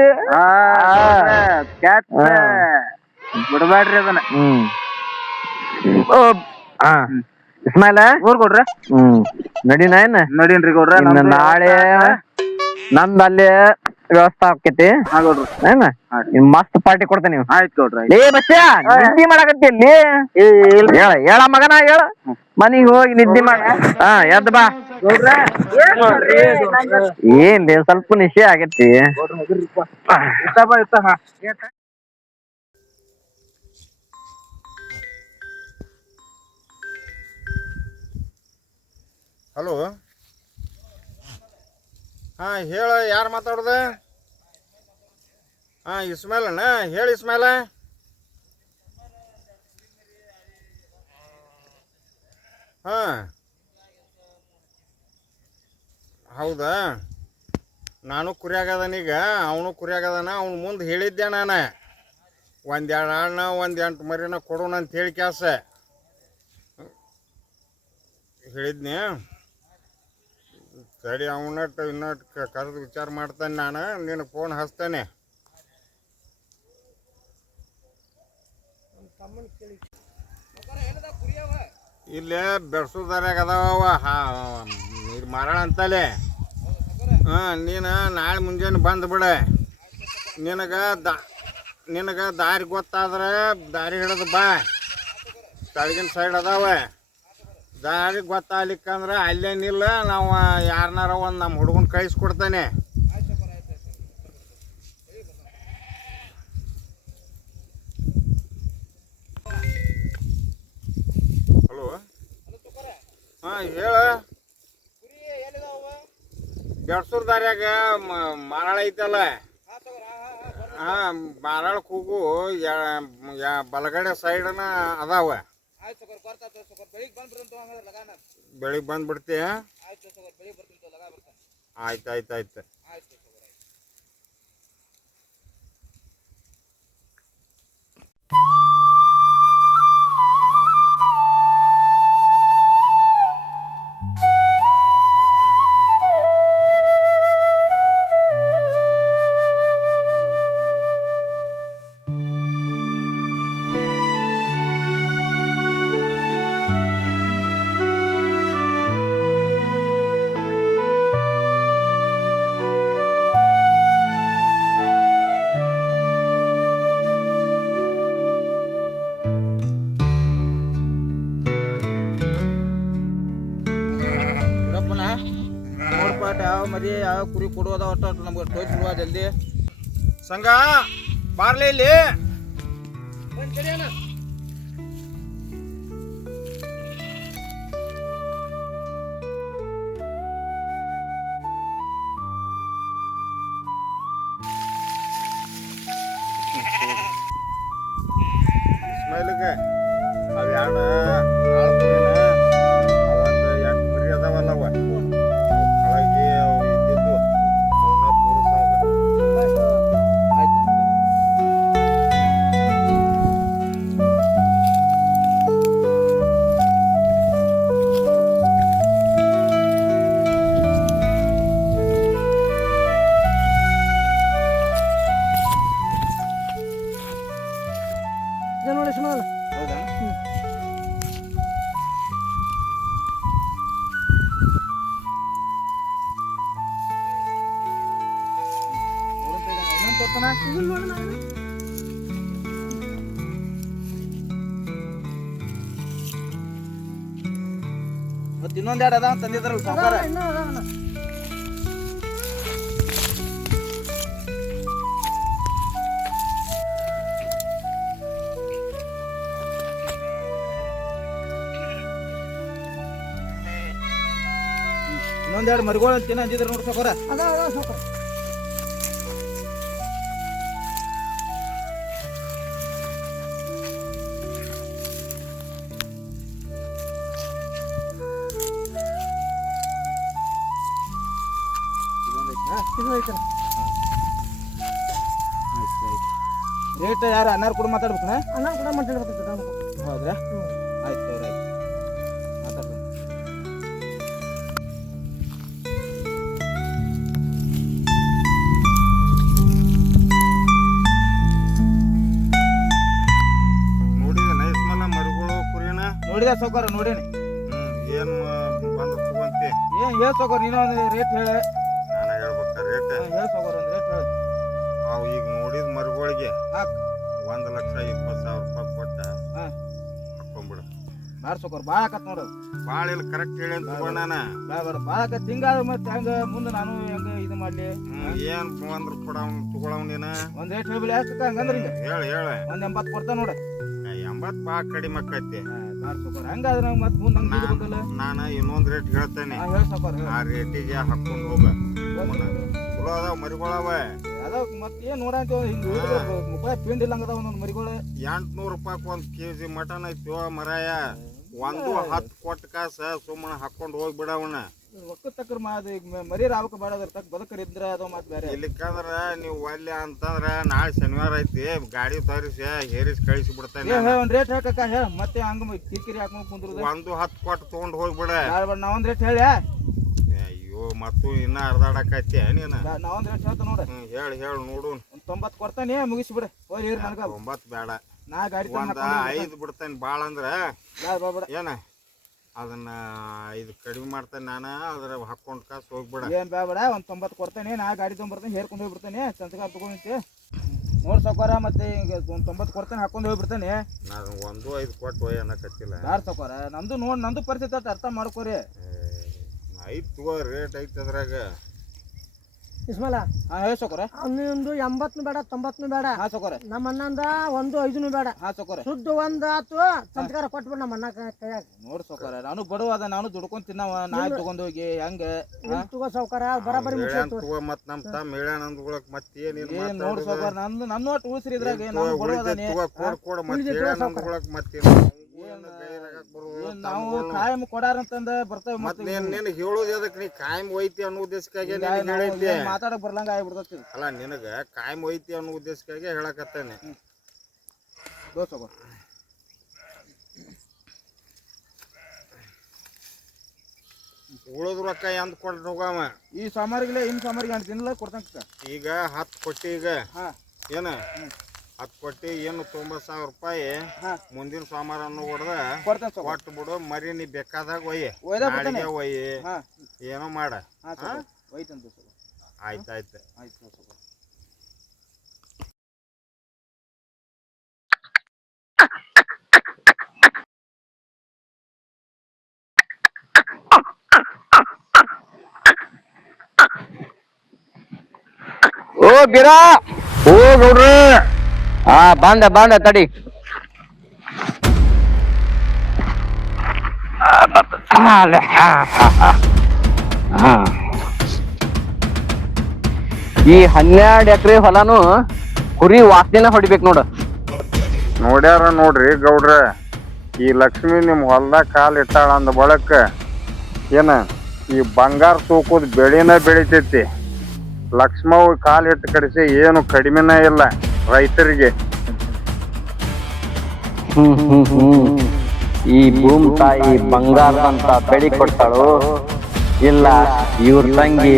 ಬಿಡಬ್ಯಾಡ್ರಿ ಅದನ್ನ ಇಸ್ಮಾಯಿಲ ಊರ್ ಕೊಡ್ರಿ ನಡಿನ ಏನ ನಡೀನ್ರಿ ಗೌಡ್ರ ನಾಳೆ ನಂದ್ ಅಲ್ಲಿ ವ್ಯವಸ್ಥೆ ಆಕೈತಿ ಏನ ಮಸ್ತ್ ಪಾರ್ಟಿ ಕೊಡ್ತೇನೆ ನೀವು ಆಯ್ತು ಗೌಡ್ರ ಏ ಬಸ್ಯ ನಿದ್ದೆ ಮಾಡಕತ್ತಿ ಅಲ್ಲಿ ಹೇಳ ಮಗನ ಹೇಳ ಮನಿಗ್ ಹೋಗಿ ನಿದ್ದೆ ಮಾಡ ಎದ್ದ ಬಾ ಏನ್ ಸ್ವಲ್ಪ ನಿಶೆ ಆಗೈತಿ ಹಲೋ ಹಾಂ ಹೇಳ ಯಾರು ಮಾತಾಡೋದು ಹಾಂ ಇಸ್ಮೇಲಣ್ಣ ಹೇಳಿ ಇಸ್ಮೇಲ ಹಾಂ ಹೌದಾ ನಾನು ಕುರಿಯಾಗದನೀಗ ಅವನು ಕುರಿಯಾಗದಾನ ಅವ್ನು ಮುಂದೆ ಹೇಳಿದ್ದೆ ನಾನು ಒಂದೆರಡು ಆಳನ್ನ ಒಂದು 8 ಮರಿನ ಕೊಡೋಣ ಅಂತ ಹೇಳಿ ಕ್ಯಾಸ ಹೇಳಿದ್ನಿ ಸರಿ ಅವನಟ್ಟು ಇನ್ನಟ್ಟು ಕರೆದು ವಿಚಾರ ಮಾಡ್ತಾನೆ ನಾನು ನಿನಗೆ ಫೋನ್ ಹಚ್ತಾನೆ ಇಲ್ಲೇ ಬೆರ್ಸುದಾರ್ಯಾಗ ಅದಾವ ಇದು ಮಾರಾಳ ಅಂತಲೇ ನೀನು ನಾಳೆ ಮುಂಜಾನೆ ಬಂದುಬಿಡ ನಿನಗೆ ದಾರಿ ಗೊತ್ತಾದ್ರೆ ದಾರಿ ಹಿಡಿದು ಬಾ ತಳಗಿನ ಸೈಡ್ ಅದಾವ ದಾರಿ ಗೊತ್ತಾಗ್ಲಿಕ್ಕಂದ್ರೆ ಅಲ್ಲೇ ನಿಲ್ಲ ನಾವು ಯಾರನ್ನಾರ ಒಂದು ನಮ್ಮ ಹುಡುಗನ ಕಳಿಸ್ಕೊಡ್ತಾನೆ ಹಲೋ ಹಾಂ ಹೇಳ ಬೆಡ್ಸೂರ್ ದಾರ್ಯಾಗ ಮಾರಾಳ ಐತಲ್ಲ ಹಾಂ ಮಾರಾಳಕ್ಕೆ ಹೋಗು ಬಲಗಡೆ ಸೈಡನ ಅದಾವ ಬೆಳಿಗ್ಗೆ ಬಂದ್ಬಿಡ್ತಿ ಆಯ್ತು ಆಯ್ತು ಆಯ್ತು ಯಾವ ಮರಿ ಯಾವ ಕುರಿ ಕೊಡೋದ ಒಟ್ಟು ನಮ್ಗೆ ತೋರಿಸುವ ಜಲ್ದಿ ಸಂಘ ಬಾರ್ಲಿ ಇಲ್ಲಿ ಇಸ್ಮಾಯಿಲ್ಗೆ ಅವೆರಡು ಆಳು ಕುರಿನ ಒಂದು 8 ಮರಿ ಅದಾವಲ್ಲವ ಒಳಗೆ ಇದ್ದಿದ್ದು ಅವನ್ನ ಪೂರೈಸೋಗ ಆಯ್ತು ನೋಡಿ ಸುಮಾರು ಹೌದಾ ಬರ್ತಾನ ಮತ್ತೆ ಇನ್ನೊಂದೆರಡು ಅದಾವ ತಂದಿದ್ರಲ್ಲ ಸಾವುಕಾರ ಇನ್ನೊಂದೆರಡು ಮರಿಗೋಳ ತಿನ್ನ ಅಂಜಿದ್ರ ನೋಡಿ ಸಾಕೋರ ಅದಾವ ಸಾಕು ಇದು ಐತನ ರೇಟ್ ಯಾರು ಅನ್ನಾರು ಕೂಡ ಮಾತಾಡ್ಬೇಕಣ್ಣ ಅಣ್ಣ ಕೂಡ ಮಾತಾಡ್ಬೇಕು ಹೌದ್ರಾ ಆಯ್ತು ತೋರಿ ಆಯ್ತು ಮಾತಾಡ್ತೀನಿ ನೋಡಿದ ಇಸ್ಮಲ್ಲ ಮರಿಗಳು ಕುರಿನ ನೋಡಿದ ಸಾವುಕಾರ ನೋಡೇನಿ ಏನು ಬಂದು ತಗೊಂತಿ ಏನ್ ಹೇಳ ಸಾವುಕಾರ ನೀನು ಒಂದು ರೇಟ್ ಹೇಳ ನಾನು ಹೇಳ್ಬೇಕ ರೇಟ್ ಹೇಳ ಸಾವುಕಾರ ಒಂದು ರೇಟ್ ಹೇಳ ಅವು ಈಗ ನೋಡಿದ ಮರಿಗಳಿಗೆ ಹಾಕ್ 1,20,000 ರೂಪಾಯಿ ಕೊಟ್ಟ ಹಾ ಹಾಕೊಂಡ್ಬಿಡು ಬಾರ್ ಸಾವುಕಾರ ಭಾಳ ಆಕತ್ ನೋಡು ಭಾಳ ಇಲ್ಲ ಕರೆಕ್ಟ್ ಹೇಳಿ ಅಂತ ತಗೊಂಡಾನ ಭಾಳ ಆಕತ್ ಹಿಂಗಾದ ಮತ್ತೆ ಹಂಗ ಮುಂದೆ ನಾನು ಹೆಂಗ ಇದು ಮಾಡ್ಲಿ ಏನ್ ಬಂದ್ರು ತಗೊಳವ್ ನೀನ ಒಂದ್ ರೇಟ್ ಹೇಳ್ಬಿಡಿ ಅಷ್ಟಕ್ಕ ಹಂಗಂದ್ರ ಹಿಂಗ ಹೇಳ ಒಂದ್ 80 ಕೊಡ್ತಾ ನೋಡ 80 ಭಾಳ ಕಡಿಮೆ ಆಕೈತಿ ಬಾರ್ ಸಾವುಕಾರ ಹಂಗಾದ್ರೆ ನಾವು ಮತ್ತೆ ಮುಂದೆ ಹಂಗ ಇರ್ಬೇಕಲ್ಲ ನಾನು ಇನ್ನೊಂದ್ ರೇಟ್ ಹೇಳ್ತೇನೆ ಹೇಳ ಸಾವುಕಾರ ಆ ರೇಟಿಗೆ ಹಾಕೊಂಡು ಹೋಗ ಚಲೋ ಅದಾವ ಮರಿಗಳವ ಅದ ಮತ್ತೆ ಏನ್ ನೋಡಂತ ಹಿಂಗ ಮುಖ ಪಿಂಡ್ ಇಲ್ಲ ಹಂಗದ ಒಂದೊಂದು ಮರಿಗಳು 800 ರೂಪಾಯಿ 1 ಕೆಜಿ ಮಟನ್ ಐತಿ ಮರಾಯ 1-10 ಕೊಟ್ಟ ಕಾಸ ಸುಮ್ಮನೆ ಹಾಕೊಂಡು ಹೋಗ್ಬಿಡವನ ಒಕ್ಕ ತಕ್ರ ಮರಿ ರಾವಕ ಬಾಡದ್ರ ತಕ್ಕ ಬದುಕರಿದ್ರ ಅದು ಮತ್ತೆ ಬೇರೆ ಇಲ್ಲಿಕಂದ್ರ ನೀವು ಒಲ್ಲೆ ಅಂತಂದ್ರ ನಾಳೆ ಶನಿವಾರ ಐತಿ ಗಾಡಿ ತರಿಸಿ ಹೇರಿಸಿ ಕಳಿಸಿ ಬಿಡ್ತೇನೆ ಒಂದ್ ರೇಟ್ ಹಾಕಕ್ಕ ಹೇ ಮತ್ತೆ ಹಂಗ ಕಿರಿಕಿರಿ ಹಾಕೊಂಡ್ ಕುಂದ್ರದ 1-10 ಕೊಟ್ಟು ತಗೊಂಡ್ ಹೋಗ್ಬಿಡ ನಾ ಒಂದ್ ರೇಟ್ ಹೇಳಿ ಅಯ್ಯೋ ಮತ್ತು ಇನ್ನ ಅರ್ಧಾಡಕೈತಿ ನೀನ ನಾ ಒಂದ್ ರೇಟ್ ಹೇಳ್ತ ನೋಡ ಹೇಳಿ ನೋಡು ಒಂದ್ 90 ಕೊಡ್ತಾನೆ ಮುಗಿಸ್ಬಿಡ ಹೋಗಿ ಹೇಳಿ ನನಗ 9 ಬೇಡ ನಾ ಗಾಡಿ ಒಂದ 5 ಬಿಡ್ತೇನೆ ಬಾಳ ಅಂದ್ರ ಏನ ಅದನ್ನ 5 ಕಡಿಮೆ ಮಾಡ್ತೇನೆ ನಾನು ಅದ್ರ ಹಾಕೊಂಡ್ ಕಾಸು ಹೋಗ್ಬಿಡ ಏನ್ ಬೇಡ ಒಂದ್ 90 ಕೊಡ್ತೇನೆ ನಾ ಗಾಡಿ ತಗೊಂಡ್ಬರ್ತೇನೆ ಹೇರ್ಕೊಂಡು ಹೋಗ್ಬಿಡ್ತೇನೆ ಸಂತಕ ತಗೊಂಡಿ ನೋಡ್ ಸಾಕೋರ ಮತ್ತೆ ಈಗ ಒಂದ್ 90 ಕೊಡ್ತೇನೆ ಹಾಕೊಂಡು ಹೋಗ್ಬಿಡ್ತೇನೆ ನಾನು 1-5 ಕೊಟ್ಟು ಹೋಯ್ ಅನ್ನಕತ್ತಿಲ್ಲ ಯಾರು ಸಾಕೋರ ನಂದು ಪರಿಸ್ಥಿತಿ ಅರ್ಥ ಮಾಡ್ಕೋರಿ ಐತ್ ತಗೋ ರೇಟ್ ಐತಿ ಅದ್ರಾಗ ಇಸ್ಮಲ ಹಾ ಹೇಳಿ ಸಾಕೋರ ಅವನಿಂದು 80 ಬೇಡ 90 ಬೇಡ ಹಾ ಸಾಕೋರ ನಮ್ಮ ಅಣ್ಣಂದ 1-5 ಬೇಡ ಹಾ ಸಾಕೋರ ಶುದ್ಧ ಒಂದ್ ಆತು ಸಂಸ್ಕಾರ ಕೊಟ್ಬಿಡ್ ನಮ್ಮ ಅಣ್ಣ ಕೈಯಾಗ ನೋಡ್ ಸಾಕೋರ ನಾನು ಬಡವ ನಾನು ದುಡ್ಕೊಂಡ್ ತಿನ್ನವ ನಾ ತಗೊಂಡ್ ಹೋಗಿ ಹೆಂಗ ತಗೋ ಸಾವ್ಕಾರ ಬರಾಬರಿ ಮುಗಿಸ್ತು ತಗೋ ಮತ್ ನಮ್ ತಮ್ಮ ಹೇಳ್ಯಾನ ಅಂದ್ಕೊಳಕ್ ಮತ್ತೇನಿಲ್ಲ ಏನ್ ನೋಡ್ ಸಾಕೋರ ನನ್ನ ಒಟ್ಟು ಉಳಿಸ್ರಿ ಇದ್ರಾಗ ನಾನು ಬಡವದಾನೆ ಕೊಡ ಮತ್ತೆ ಹೇಳ್ಯಾನ ಅಂದ್ಕೊಳಕ್ ಮತ್ತೇನು ನಾವು ಕಾಯಂ ಕೊಡಾರಂತಂದ ಬರ್ತೇವೆ ಮತ್ ನಿನಗೆ ಹೇಳೋದು ಅದಕ್ಕೆ ನೀ ಕಾಯಂ ಒಯ್ತಿ ಅನ್ನೋ ಉದ್ದೇಶಕ್ಕಾಗಿ ಹೇಳೈತಿ ಮಾತಾಡಕ್ ಬರ್ಲಂಗ ಆಗ್ಬಿಡ್ತೈತಿ ಅಲ್ಲ ನಿನಗ ಕಾಯಂ ಒಯ್ತಿ ಅನ್ನೋ ಉದ್ದೇಶಕ್ಕಾಗಿ ಹೇಳಕತ್ತೇನೆ ದೋಸ್ತ ಉಳಿದ ರೊಕ್ಕ ಎಂದ್ ಕೊಟ್ಟು ಹೋಗವ ಈ ಸಾಮಾರಿಗಿಲ್ಲ ಇನ್ ಸಾಮಾರಿಗೆ ಅಂತ ತಿನ್ನಲ್ಲ ಕೊಡ್ತಂಕ ಈಗ 10 ಕೊಟ್ಟಿ ಈಗ ಏನ 10 ಕೊಟ್ಟಿ ಏನು 90,000 ರೂಪಾಯಿ ಮುಂದಿನ ಸೋಮವಾರನ್ನು ಹೊಡೆದ ಕೊಟ್ಟು ಬಿಡು ಮರಿ ನೀ ಬೇಕಾದಾಗ ಒಯ್ಯಿ ಒಯ್ಯಿ ಏನೋ ಮಾಡ ಆಯ್ತಾಯ್ತು ಓ ಬಿರಾ ಓ ಗೌಡ್ರ ಬಂದ ತಡಿ ಈ 12 ಎಕರೆ ಹೊಲನು ಕುರಿ ವಾಸನೆನ ಹೊಡಿಬೇಕು ನೋಡ ನೋಡ್ಯಾರ ನೋಡ್ರಿ ಗೌಡ್ರ ಈ ಲಕ್ಷ್ಮಿ ನಿಮ್ ಹೊಲ್ದಾಗ ಕಾಲ್ ಇಟ್ಟಾಳ ಅಂದ ಬಳಕ ಏನ ಈ ಬಂಗಾರ ತೂಕದ ಬೆಳೆನ ಬೆಳಿತೈತಿ ಲಕ್ಷ್ಮವ್ ಕಾಲ್ ಇಟ್ಟು ಕಡಿಸಿ ಏನು ಕಡಿಮೆನ ಇಲ್ಲ ರೈತರಿಗೆ ಈ ಭೂಮಿ ತಾಯಿ ಬಂಗಾರದಂತ ಬೆಳಿ ಕೊಡ್ತಾಳು ಇಲ್ಲ ಇವ್ರ ತಂಗಿ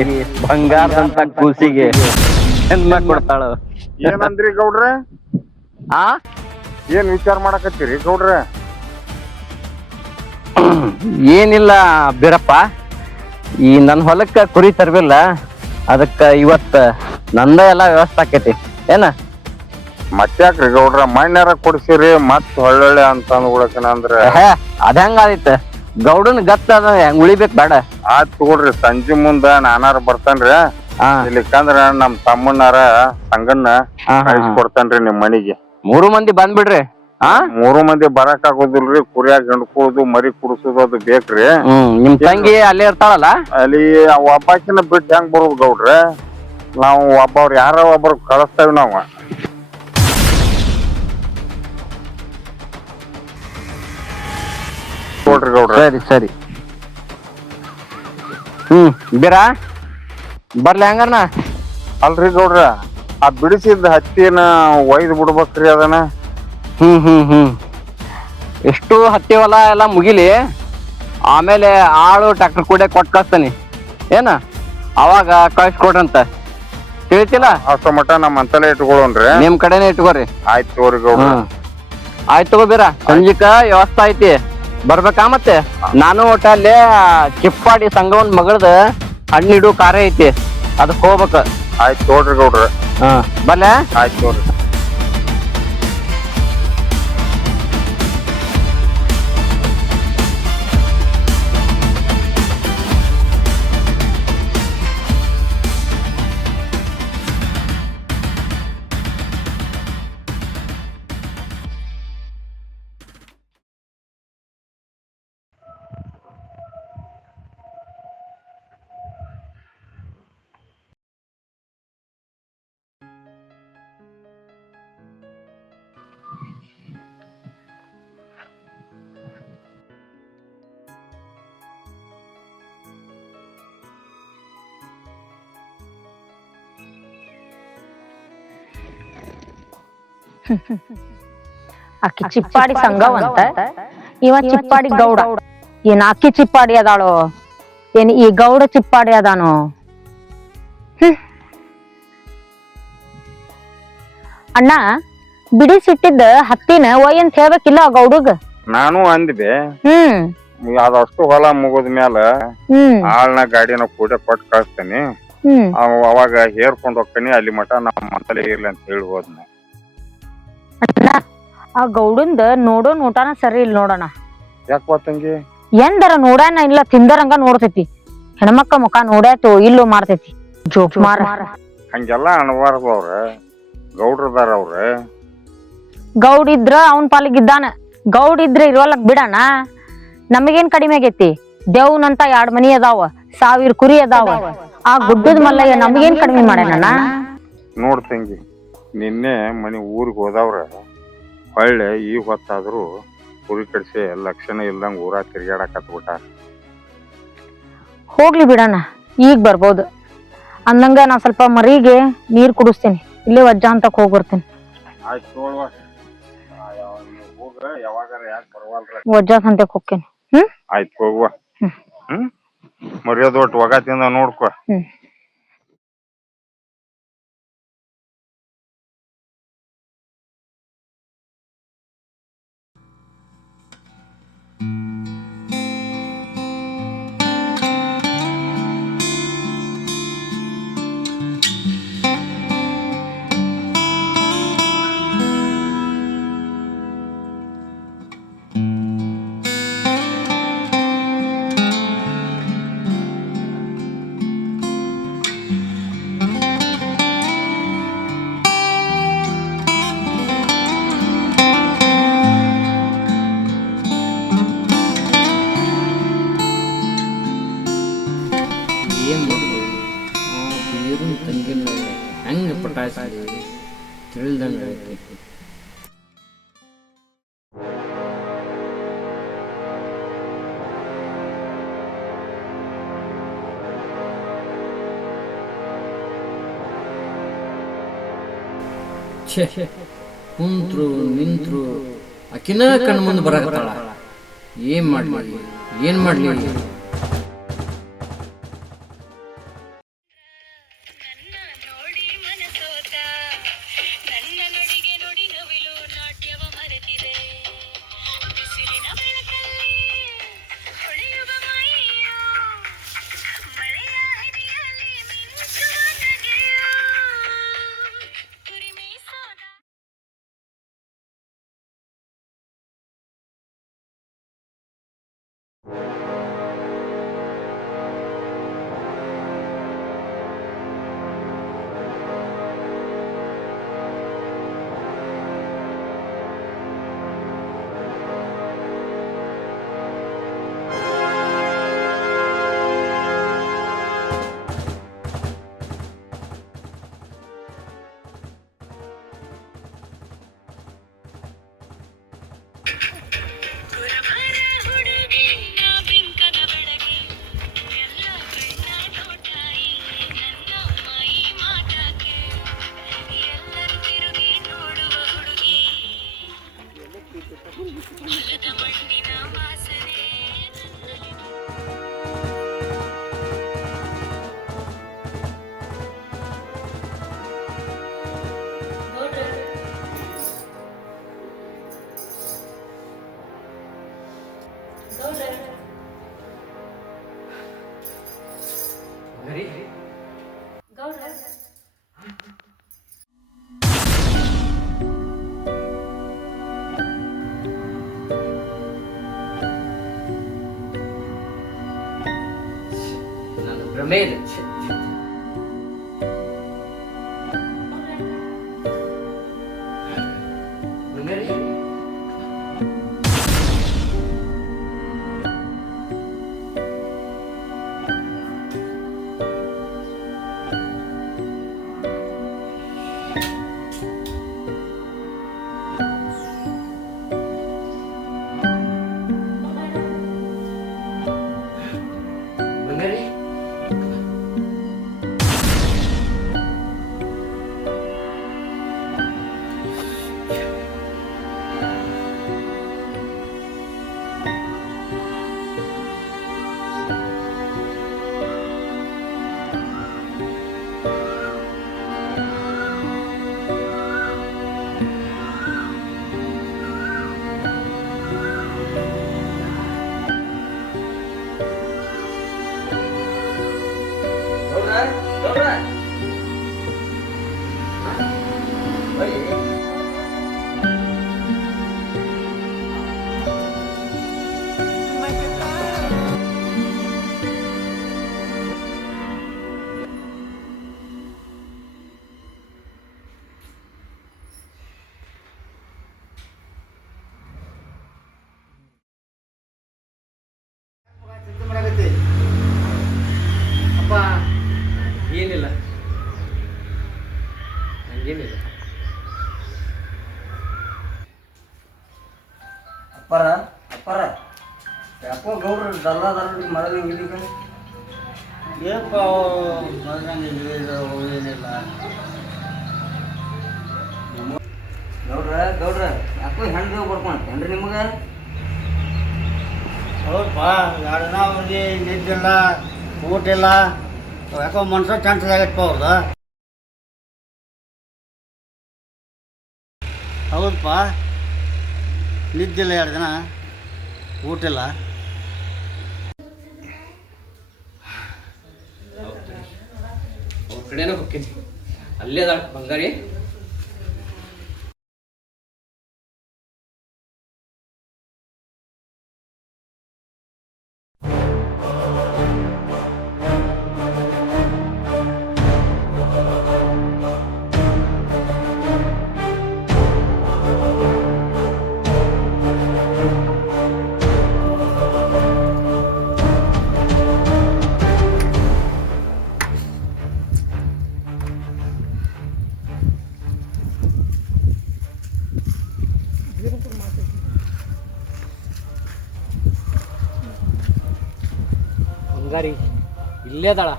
ಬಂಗಾರದಂತ ಕೂಸಿಗೆ ಹೆಣ್ಮ ಕೊಡ್ತಾಳು ಏನಂದ್ರಿ ಗೌಡ್ರ ಏನ್ ವಿಚಾರ ಮಾಡಕತ್ತೀರಿ ಗೌಡ್ರ ಏನಿಲ್ಲ ಬೀರಪ್ಪ ಈ ನನ್ನ ಹೊಲಕ್ಕ ಕುರಿ ತರ್ಬಿಲ್ಲ ಅದಕ್ಕ ಇವತ್ತ ನಂದ ಎಲ್ಲಾ ವ್ಯವಸ್ಥೆ ಆಕೈತಿ ಏನ ಮತ್ತ್ಯಾಕ್ರಿ ಗೌಡ್ರ ಮಣ್ಣಾರ ಕೊಡ್ಸಿರಿ ಮತ್ ಹೊಳ್ಳೊಳ್ಳೆ ಅಂತ ಅಂದ್ಕೊಳಕನ ಅಂದ್ರ ಅದ ಹೆಂಗಾದಿತ್ತ ಗೌಡನ್ ಗತ್ತ ಅದ ಹೆಂಗ್ ಉಳಿಬೇಕ್ ಬೇಡ ಆತ್ ತಗೊಳ್ರಿ ಸಂಜೆ ಮುಂದ ನಾನಾರ ಬರ್ತೇನ್ರಿ ಇಲ್ಲಿಕಂದ್ರ ನಮ್ ತಮ್ಮನಾರ ಸಂಗಣ್ಣ ಕಳಿಸ್ಕೊಡ್ತೇನ್ರಿ ನಿಮ್ ಮನಿಗೆ 3 ಮಂದಿ ಬಂದ್ಬಿಡ್ರಿ 3 ಮಂದಿ ಬರಾಕ್ ಆಗೋದಿಲ್ರಿ ಕುರಿಯಾಗ ಗಂಡ್ಕೊಳದು ಮರಿ ಕುಡಿಸೋದು ಅದು ಬೇಕ್ರಿ ನಿಮ್ ತಂಗಿ ಅಲ್ಲೇ ಇರ್ತಾಳಲ್ಲ ಅಲ್ಲಿ ಒಬ್ಬಾಕಿನ ಬಿಟ್ಟು ಹೆಂಗ್ ಬರೋದು ಗೌಡ್ರ ನಾವು ಒಬ್ಬವ್ರು ಯಾರ ಒಬ್ಬರು ಕಳಿಸ್ತೇವಿ ನಾವು ನೋಡ್ರಿ ಗೌಡ್ರ ಸರಿ ಬೀರ ಬರ್ಲಿ ಹಂಗಾರನ ಅಲ್ರಿ ಗೌಡ್ರ ಆ ಬಿಡಿಸಿದ ಹತ್ತಿನ ಒಯ್ದು ಬಿಡ್ಬೇಕ್ರಿ ಅದನ್ನ ಎಷ್ಟು ಹತ್ತಿ ಹೊಲ ಎಲ್ಲ ಮುಗಿಲಿ ಆಮೇಲೆ ಆಳು ಟ್ರ್ಯಾಕ್ಟರ್ ಕೂಡ ಕೊಟ್ಟು ಕಳಿಸ್ತಾನೆ ಏನ ಅವಾಗ ಕಳಿಸ್ಕೊಡ್ರಂತ ತಿಳಿತಿಲ್ಲ ಅಷ್ಟ ಮಟ್ಟ ನಮ್ಮ ಅಂತಲೇ ಇಟ್ಕೊಳ್ಳೋಣ್ರಿ ನಿಮ್ ಕಡೆನೆ ಇಟ್ಕೋರಿ ಆಯ್ತು ತಗೋರಿ ಗೌಡ್ರ ಆಯ್ತು ತಗೋ ಬೀರ ಸಂಜಿಕ ವ್ಯವಸ್ಥೆ ಐತಿ ಬರ್ಬೇಕಾ ಮತ್ತೆ ನಾನು ಒಟ್ಟ ಅಲ್ಲೇ ಚಿಪ್ಪಾಡಿ ಸಂಘವನ್ ಮಗಳದ ಹಣ್ಣಿಡು ಕಾರ್ಯ ಐತಿ ಅದಕ್ಕೆ ಹೋಗ್ಬೇಕ ಆಯ್ತು ನೋಡ್ರಿ ಗೌಡ್ರ ಬರ್ಲೆ ಆಯ್ತು ನೋಡ್ರಿ ಆಕಿ ಚಿಪ್ಪಾಡಿ ಸಂಘವಂತ ಇವ ಚಿಪ್ಪಾಡಿ ಗೌಡ ಏನ್ ಆಕಿ ಚಿಪ್ಪಾಡಿ ಅದಾಳು ಏನ್ ಈ ಗೌಡ ಚಿಪ್ಪಾಡಿ ಅದಾನು ಅಣ್ಣ ಬಿಡಿಸಿಟ್ಟಿದ್ದ ಹತ್ತಿನ ಒಯ್ ಅಂತ ಹೇಳ್ಬೇಕಿಲ್ಲ ಗೌಡಗ್ ನಾನು ಅಂದಿದೆ ಅದಷ್ಟು ಹೊಲ ಮುಗಿದ ಮ್ಯಾಲ ಆಳ್ನ ಗಾಡಿನ ಕೂಡ ಕೊಟ್ಟು ಕಳಿಸ್ತೇನೆ ಅವಾಗ ಹೇರ್ಕೊಂಡ್ ಹೋಗ್ತೇನೆ ಅಲ್ಲಿ ಮಠ ನಮ್ಮ ಮತ್ತಲೇ ಇರ್ಲಿ ಅಂತ ಹೇಳ್ಬೋದು ಆ ಗೌಡಂದ ನೋಡೋ ನೋಟಾನ ಸರಿ ಇಲ್ಲ ನೋಡೋಣ ಯಾಕ ತಂಗಿ ಎಂದರ ನೋಡ್ಯಾನ ಇಲ್ಲ ತಿಂದರಂಗ ನೋಡ್ತೈತಿ ಹೆಣ್ಮಕ್ಳ ಮುಖ ನೋಡ್ಯಾತು ಇಲ್ಲೋ ಮಾಡ್ತೈತಿ ಜೋಕ್ ಮಾರ ಹಂಗೆಲ್ಲ ಅನ್ಬಾರ್ದು ಅವ್ರ ಗೌಡ್ರದಾರ ಅವ್ರ ಗೌಡ್ ಇದ್ರ ಅವನ್ ಪಾಲಿಗಿದ್ದಾನ ಗೌಡ್ ಇದ್ರ ಇರೋಲಕ್ ಬಿಡಣ ನಮಗೇನ್ ಕಡಿಮೆ ಆಗೈತಿ ದೇವ್ನಂತ 2 ಮನಿ ಅದಾವ 1000 ಕುರಿ ಅದಾವ ಆ ಗುಡ್ಡದ ಮಲ್ಲಯ್ಯ ನಮಗೇನ್ ಕಡಿಮೆ ಮಾಡ್ಯಾನ ನೋಡ್ ತಂಗಿ ನಿನ್ನೆ ಮನಿ ಊರಿಗೆ ಹೋದವ್ರ ಹೊಳ್ಳೆ ಈ ಹೊತ್ತಾದ್ರು ಕುರಿ ಕಡಿಸಿ ಲಕ್ಷಣ ಇಲ್ದಂಗ ಊರ ತಿರ್ಗಾಡಕತ್ಬಿಟ್ಟ ಹೋಗ್ಲಿ ಬಿಡಣ ಈಗ ಬರ್ಬೋದು ಅಂದಂಗ ನಾ ಸ್ವಲ್ಪ ಮರಿಗೆ ನೀರ್ ಕುಡಿಸ್ತೀನಿ ಇಲ್ಲೇ ವಜ್ಜ ಅಂತ ಹೋಗಿ ಬರ್ತೀನಿ ವಜ್ಜ ಸಂತೆಕ್ ಹೋಗ್ತೇನೆ ಆಯ್ತು ಹೋಗುವ ಮರ್ಯಾದ ಒಟ್ಟು ಒಗತಿಂದ ನೋಡ್ಕೊ ಏನು ಮಾಡೋದು ಬೀರು ತಂಗಿನ ಹೆಂಗೆ ಪಟಾಯಿಸಿ ತಿಳಿದಂಗೆ ಐತಿ ಛೇ ಕುಂತ್ರು ನಿಂತ್ರು ಆಕಿನ ಕಣ್ಣು ಮುಂದೆ ಬರಾಕತ್ತಾಳ ಏನ್ ಮಾಡ್ಲಿ ಕುರಿಮೆ ನಾನು ಭ್ರಮೆ ಇಲ್ಲ. ಬಂಗಾರಿ ಬಂಗಾರಿ ಅಪ್ಪ ಏನಿಲ್ಲ, ಹಂಗೇನಿಲ್ಲ. ಅಪ್ಪರ ಅಪ್ಪರ ಯಾಕೋ ಗೌಡ್ರು ಡಲ್ಲಾದಾರ ಮಾಡೋದಂಗಿಲ್ಲ ಏಪ್ಪ ಏನಿಲ್ಲ ಗೌಡ್ರ ಯಾಕೋ ಹೆಣ್ಣು ಬರ್ಕೊಂತೇನ್ರಿ ನಿಮ್ಗೆ? ಹೌದಪ್ಪ, 2 ದಿನ ಅವ್ರಿಗೆ ನಿದ್ದಿಲ್ಲ, ಊಟ ಇಲ್ಲ, ಯಾಕೋ ಮನ್ಸ ಟೆನ್ಷನ್ ಅವ್ರದ್ದು. ಹೌದಪ್ಪ, ನಿದ್ದಿಲ್ಲ, 2 ದಿನ ಊಟ ಇಲ್ಲ. ಅವ್ರ ಕಡೆನೇ ಹೋಗ್ತೀನಿ. ಅಲ್ಲೇ ಅದಾಳ ಬಂಗಾರಿ. ಬಂಗಾರಿ ಇಲ್ಲೇ ಅದಾಳ.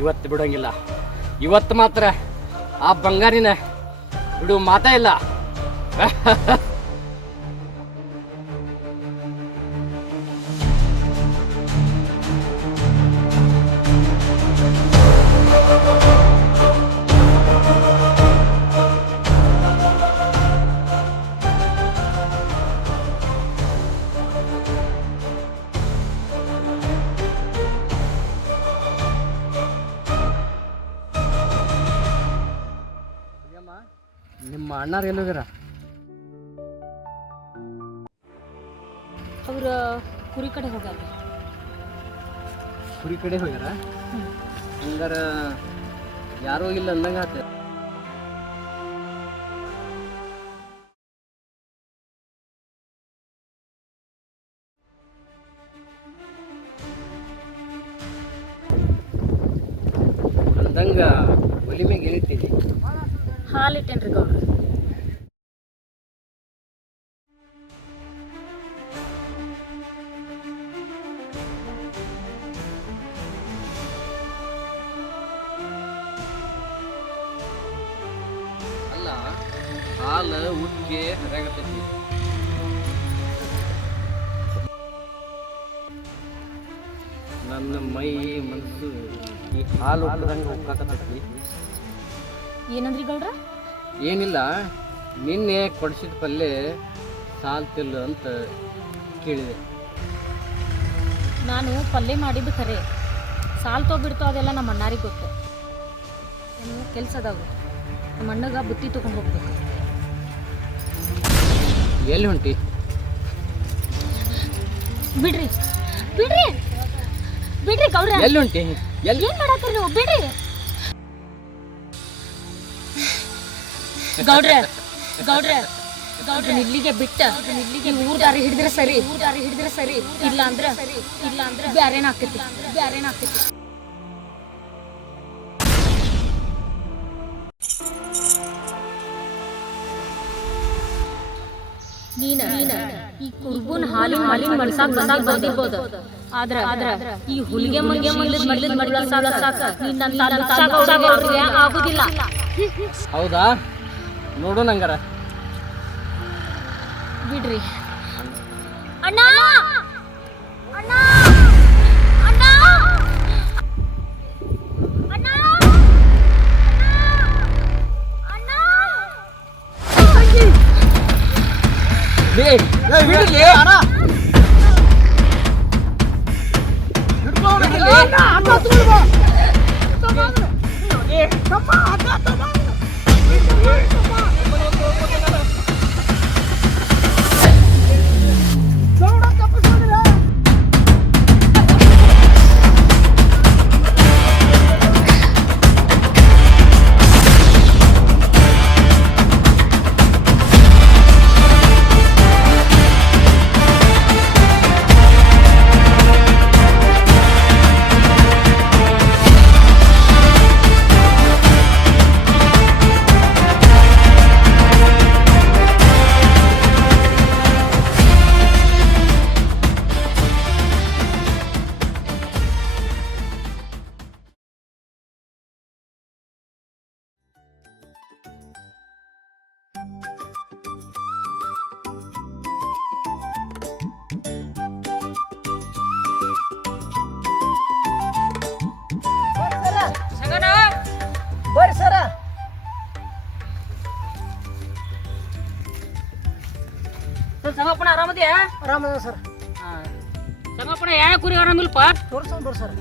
ಇವತ್ತು ಬಿಡೋಂಗಿಲ್ಲ. ಇವತ್ತು ಮಾತ್ರ ಆ ಬಂಗಾರಿನ ಬಿಡು ಮಾತಾ ಇಲ್ಲ. ನಿಮ್ಮ ಅಣ್ಣಾರು ಎಲ್ಲೋಗ್ಯಾರ? ಅವ್ರ ಕುರಿ ಕಡೆ ಹೋಗ್ಯಾರ. ಕುರಿ ಕಡೆ ಹೋಗ್ಯಾರ? ಹಂಗಾರ ಯಾರೂ ಇಲ್ಲ ಅಂದಂಗ ಆತ. ಅಂದಂಗ ಒಲಿ ಮ್ಯಾಗ ಇಳಿತೀನಿ. ಹಾಲಿಟ್ಟೇನ್ರಿ ಗೌಡ್ರ. ಅಲ್ಲ ಹಾಲು ಉಕ್ಕಿ ಹರಿಯಾಗತ್ತೈತಿ. ನನ್ನ ಮೈ ಮನಸ್ಸು ಈ ಹಾಲು ಉಕ್ಕದಂಗೆ ಉಕ್ಕಾಕತ್ತೈತಿ. ಏನಂದ್ರಿ ಗೌಡ್ರ? ಏನಿಲ್ಲ, ನಿನ್ನೆ ಕೊಡಿಸಿದ ಪಲ್ಯ ಸಾಲ್ತಿಲ್ಲ ಅಂತ ಕೇಳಿದೆ. ನಾನು ಪಲ್ಯ ಮಾಡಿದ್ದು ಖರೆ, ಸಾಲ್ತೋ ಬಿಡ್ತೋ ಅದೆಲ್ಲ ನಮ್ಮ ಅಣ್ಣಾರಿಗೆ ಗೊತ್ತು. ಏನು ಕೆಲಸ ಅದಾವು, ನಮ್ಮ ಅಣ್ಣಗ ಬುತ್ತಿ ತೊಗೊಂಡು ಹೋಗ್ಬೇಕು. ಎಲ್ಲಿ ಹೊಂಟಿ? ಬಿಡ್ರಿ ಬಿಡ್ರಿ ಬಿಡ್ರಿ ಗೌಡ್ರ. ಎಲ್ಲಿ ಹೊಂಟಿ? ಎಲ್ಲಿ? ಏನ್ ಮಾಡತ್ತೀರಿ ನೀವು? ಬಿಡ್ರಿ ಗೌಡ್ರೆ ಗೌಡ್ರೆ ಗೌಡ್ರೆ ಇಲ್ಲಿಗೆ ಬಿಟ್ಟ ಇಲ್ಲಿಗೆ ಊರ್ದಾರಿ ಹಿಡಿದ್ರೆ ಸರಿ, ಊರ್ದಾರಿ ಹಿಡಿದ್ರೆ ಸರಿ, ಇಲ್ಲ ಅಂದ್ರೆ ಬ್ಯಾರೇನ ಆಕತಿ, ಬ್ಯಾರೇನ ಆಕತಿ. ನೀನ ಈ ಕುರ್ಬುನ್ ಹಾಲಿನ ಮಡ್ಸಾಕ್ ಬಂದಿರ್ಬೋದು, ಆದ್ರ ಈ ಹುಲಿಗೆ ಆಗುದಿಲ್ಲ. ಹೌದಾ? ನೋಡು ನಂಗಾರ. ಬಿಡ್ರಿ ಅಣ್ಣ ಅಣ್ಣ ಅಣ್ಣ ಅಣ್ಣ ಅಣ್ಣ. ಬರ್ರಿ ಸರ. ಸಂಗಪ್ಪಣ ಆರಾಮದಿಯಾ? ಆರಾಮದ ಸರ್. ಸಂಗಪ್ಪಣ ಯಾವ ಕುರಿ ಆರಾಮಿಲ್ಪ? ತೋರ್ಸೋಣ ಬರ್ರಿ ಸರ್.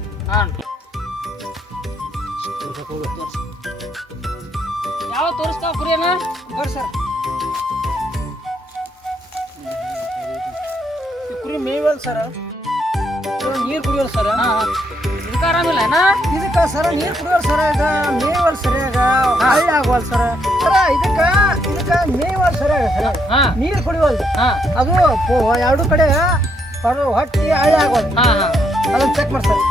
ಯಾವ ತೋರಿಸ್ತಾವ ಕುರಿಯನ್ನ? ಬರ್ರಿ ಸರ್. ಈ ಕುರಿ ಮೇವಲ್ ಸರ, ನೀರು ಕುಡಿಯೋಲ್ಲ ಸರ. ಇದಕ್ಕೆ ಆರಾಮಿಲ್ಲ ಏನ? ಇದಕ್ಕ ಸರ ನೀರು ಕುಡಿಯೋಲ್ಲ ಸರ. ಈಗ ಮೇವಲ್ ಸರಿಯಾಗ ಹಳ್ಳಿ ಆಗೋಲ್ ಸರ. ಸರ ಇದಕ್ಕ ಮೇವಲ್ ಸರಿಯಾಗ ಸರ, ನೀರು ಕುಡಿಯೋಲ್ದು. ಅದು ಎರಡು ಕಡೆ ಹೊಟ್ಟಿ ಹಳ್ಳಿ ಆಗೋದು. ಅದನ್ನ ಚೆಕ್ ಮಾಡ್ತಾರೆ.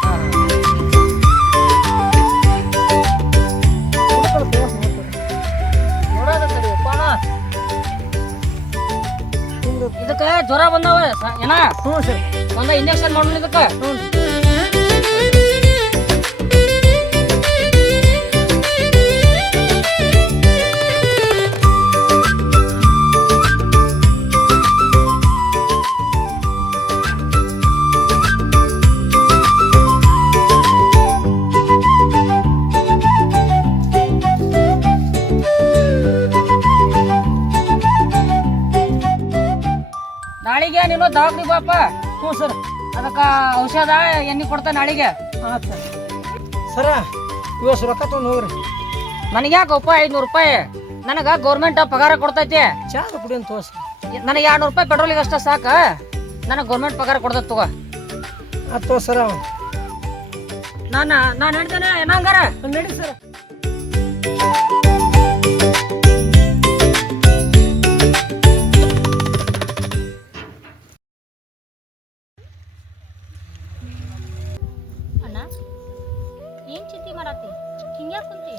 ಇದಕ್ಕೆ ಜ್ವರ ಬಂದವ ಏನ? ಹ್ಞೂ ಸರ್. ಒಂದ ಇಂಜೆಕ್ಷನ್ ಮಾಡೋಣ ಇದಕ್ಕೆ. ನಾಳೆಗೆ ನೀನು ದವಾಖಾನಿಗೆ ಬಾಪ. ಹ್ಞೂ ಸರ್. ಅದಕ್ಕ ಔಷಧ ಎಣ್ಣೆ ಕೊಡ್ತಾ ನಾಳೆಗೆ. ಆಯ್ತು ಸರ್. ಸರ ಇವತ್ತು ರೊಕ್ಕ ತೊಗೊಂಡು ಹೋಗ್ರಿ. ನನಗೆ ಯಾಕಪ್ಪ 500 ರೂಪಾಯಿ? ನನಗ ಗೌರ್ಮೆಂಟ್ ಪಗಾರ ಕೊಡ್ತೈತಿ. ಚಾ ಕುಡಿ ಅಂತ ತೋರ್ಸಿ. ನನಗೆ 200 ರೂಪಾಯಿ ಪೆಟ್ರೋಲಿಗೆ ಅಷ್ಟ ಸಾಕ. ನನಗೆ ಗೌರ್ಮೆಂಟ್ ಪಗಾರ ಕೊಡ್ತೈತಿ ತಗೋ. ಆಯ್ತು ತೋ ಸರ. ನಾನು ಹೇಳ್ತೇನೆ ಏನಂಗಾರ ನಡಿ ಸರ್. ಅಣ್ಣ ಏನ್ ಚಿಂತೆ ಮಾಡತ್ತಿ? ಹಿಂಗ್ಯಾಕ್ ಕುಂತಿ?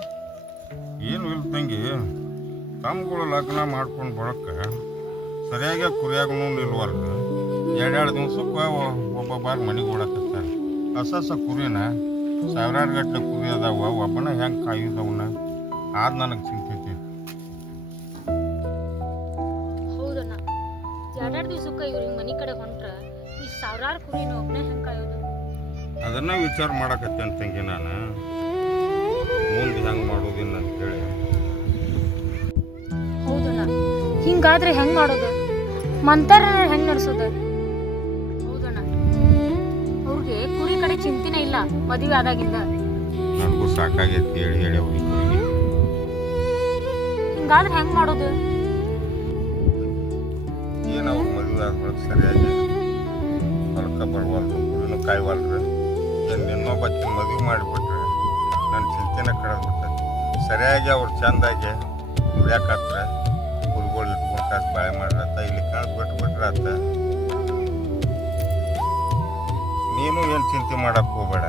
ಏನು ಇಲ್ಲ ತಂಗಿ, ತಮ್ಗಳು ಲಗ್ನ ಮಾಡ್ಕೊಂಡು ಬರೋಕ್ಕೆ ಸರಿಯಾಗಿ ಕುರಿಯಾಗೂ ನಿಲ್ವಲ್ದು 2 ದಿವ್ಸಕ್ಕೆ ಒಬ್ಬೊಬ್ಬರು ಮನೆಗೆ ಓಡಕತ್ತಾರೆ. ಹೊಸ ಕುರಿನ ಸಾವಿರಾರು ಗಟ್ಟಲೆ ಕುರಿ ಅದಾವ, ಒಬ್ಬನ ಹೆಂಗೆ ಕಾಯೋದವನ್ನ ಅದು ನನಗೆ ಚಿಂತೈತಿ. ಹೌದಣ್ಣ, 2 ದಿವ್ಸಕ್ಕೆ ಇವ್ರ ಮನೆ ಕಡೆ ಹೊಂಟ್ರ ಈ ಸಾವಿರಾರು ಕುರಿನ ಒಬ್ಬನೇ ಹೆಂಗೆ ಕಾಯೋದು? ಅದನ್ನ ವಿಚಾರ ಮಾಡಕತ್ತೇನೆ ತಂಗಿ ನಾನು, ಮುಂದೆ ಹೆಂಗೆ ಮಾಡೋದಿಲ್ಲ ಅಂತೇಳಿ. ಹೌದಣ್ಣ, ಹಿಂಗಾದ್ರೆ ಹೆಂಗ್ ಮಾಡೋದು? ಮಂತಾರ ಹೆಂಗ್ ನಡ್ಸೋದು? ಹೌದಣ್ಣ, ಅವ್ರಿಗೆ ಕುರಿ ಕಡೆ ಚಿಂತೆನೇ ಇಲ್ಲ ಮದುವೆ ಆದಾಗಿಂದ. ನನಗೂ ಸಾಕಾಗೈತಿ ಹೇಳಿ ಹೇಳಿ ಅವ್ರಿಗೆ ಕುರಿಗೆ. ಹಿಂಗಾದ್ರೆ ಹೆಂಗ್ ಮಾಡೋದು? ಏನು ಅವ್ರ ಮದುವೆ ಆದ್ಮೇಲೆ ಸರಿಯಾಗಿ ಹೊಲಕ್ಕೆ ಬರ್ವಲ್ರು, ಕುರಿನೂ ಕಾಯ್ವಲ್ರು. ಏನು ಇನ್ನೊಬ್ಬಕ್ಕಿನ ಮದುವೆ ಮಾಡಿಬಿಟ್ರೆ ನನ್ನ ಚಿಂತೆನ ಕಳೆದ್ಬಿಡ್ತೈತಿ. ಸರಿಯಾಗಿ ಅವ್ರು ಚೆಂದಾಗಿ ದುಡ್ಯಾಕತ್ರ ಕುರಿಗಳು ಇಟ್ಕೊಂಡು ಕಾಸು ಬಾಳೆ ಮಾಡ್ರತ್ತ, ಇಲ್ಲಿ ಕಾಸು ಬಿಟ್ಬಿಟ್ರತ್ತ. ನೀನು ಏನು ಚಿಂತೆ ಮಾಡಕ್ಕೆ ಹೋಗ್ಬೇಡ.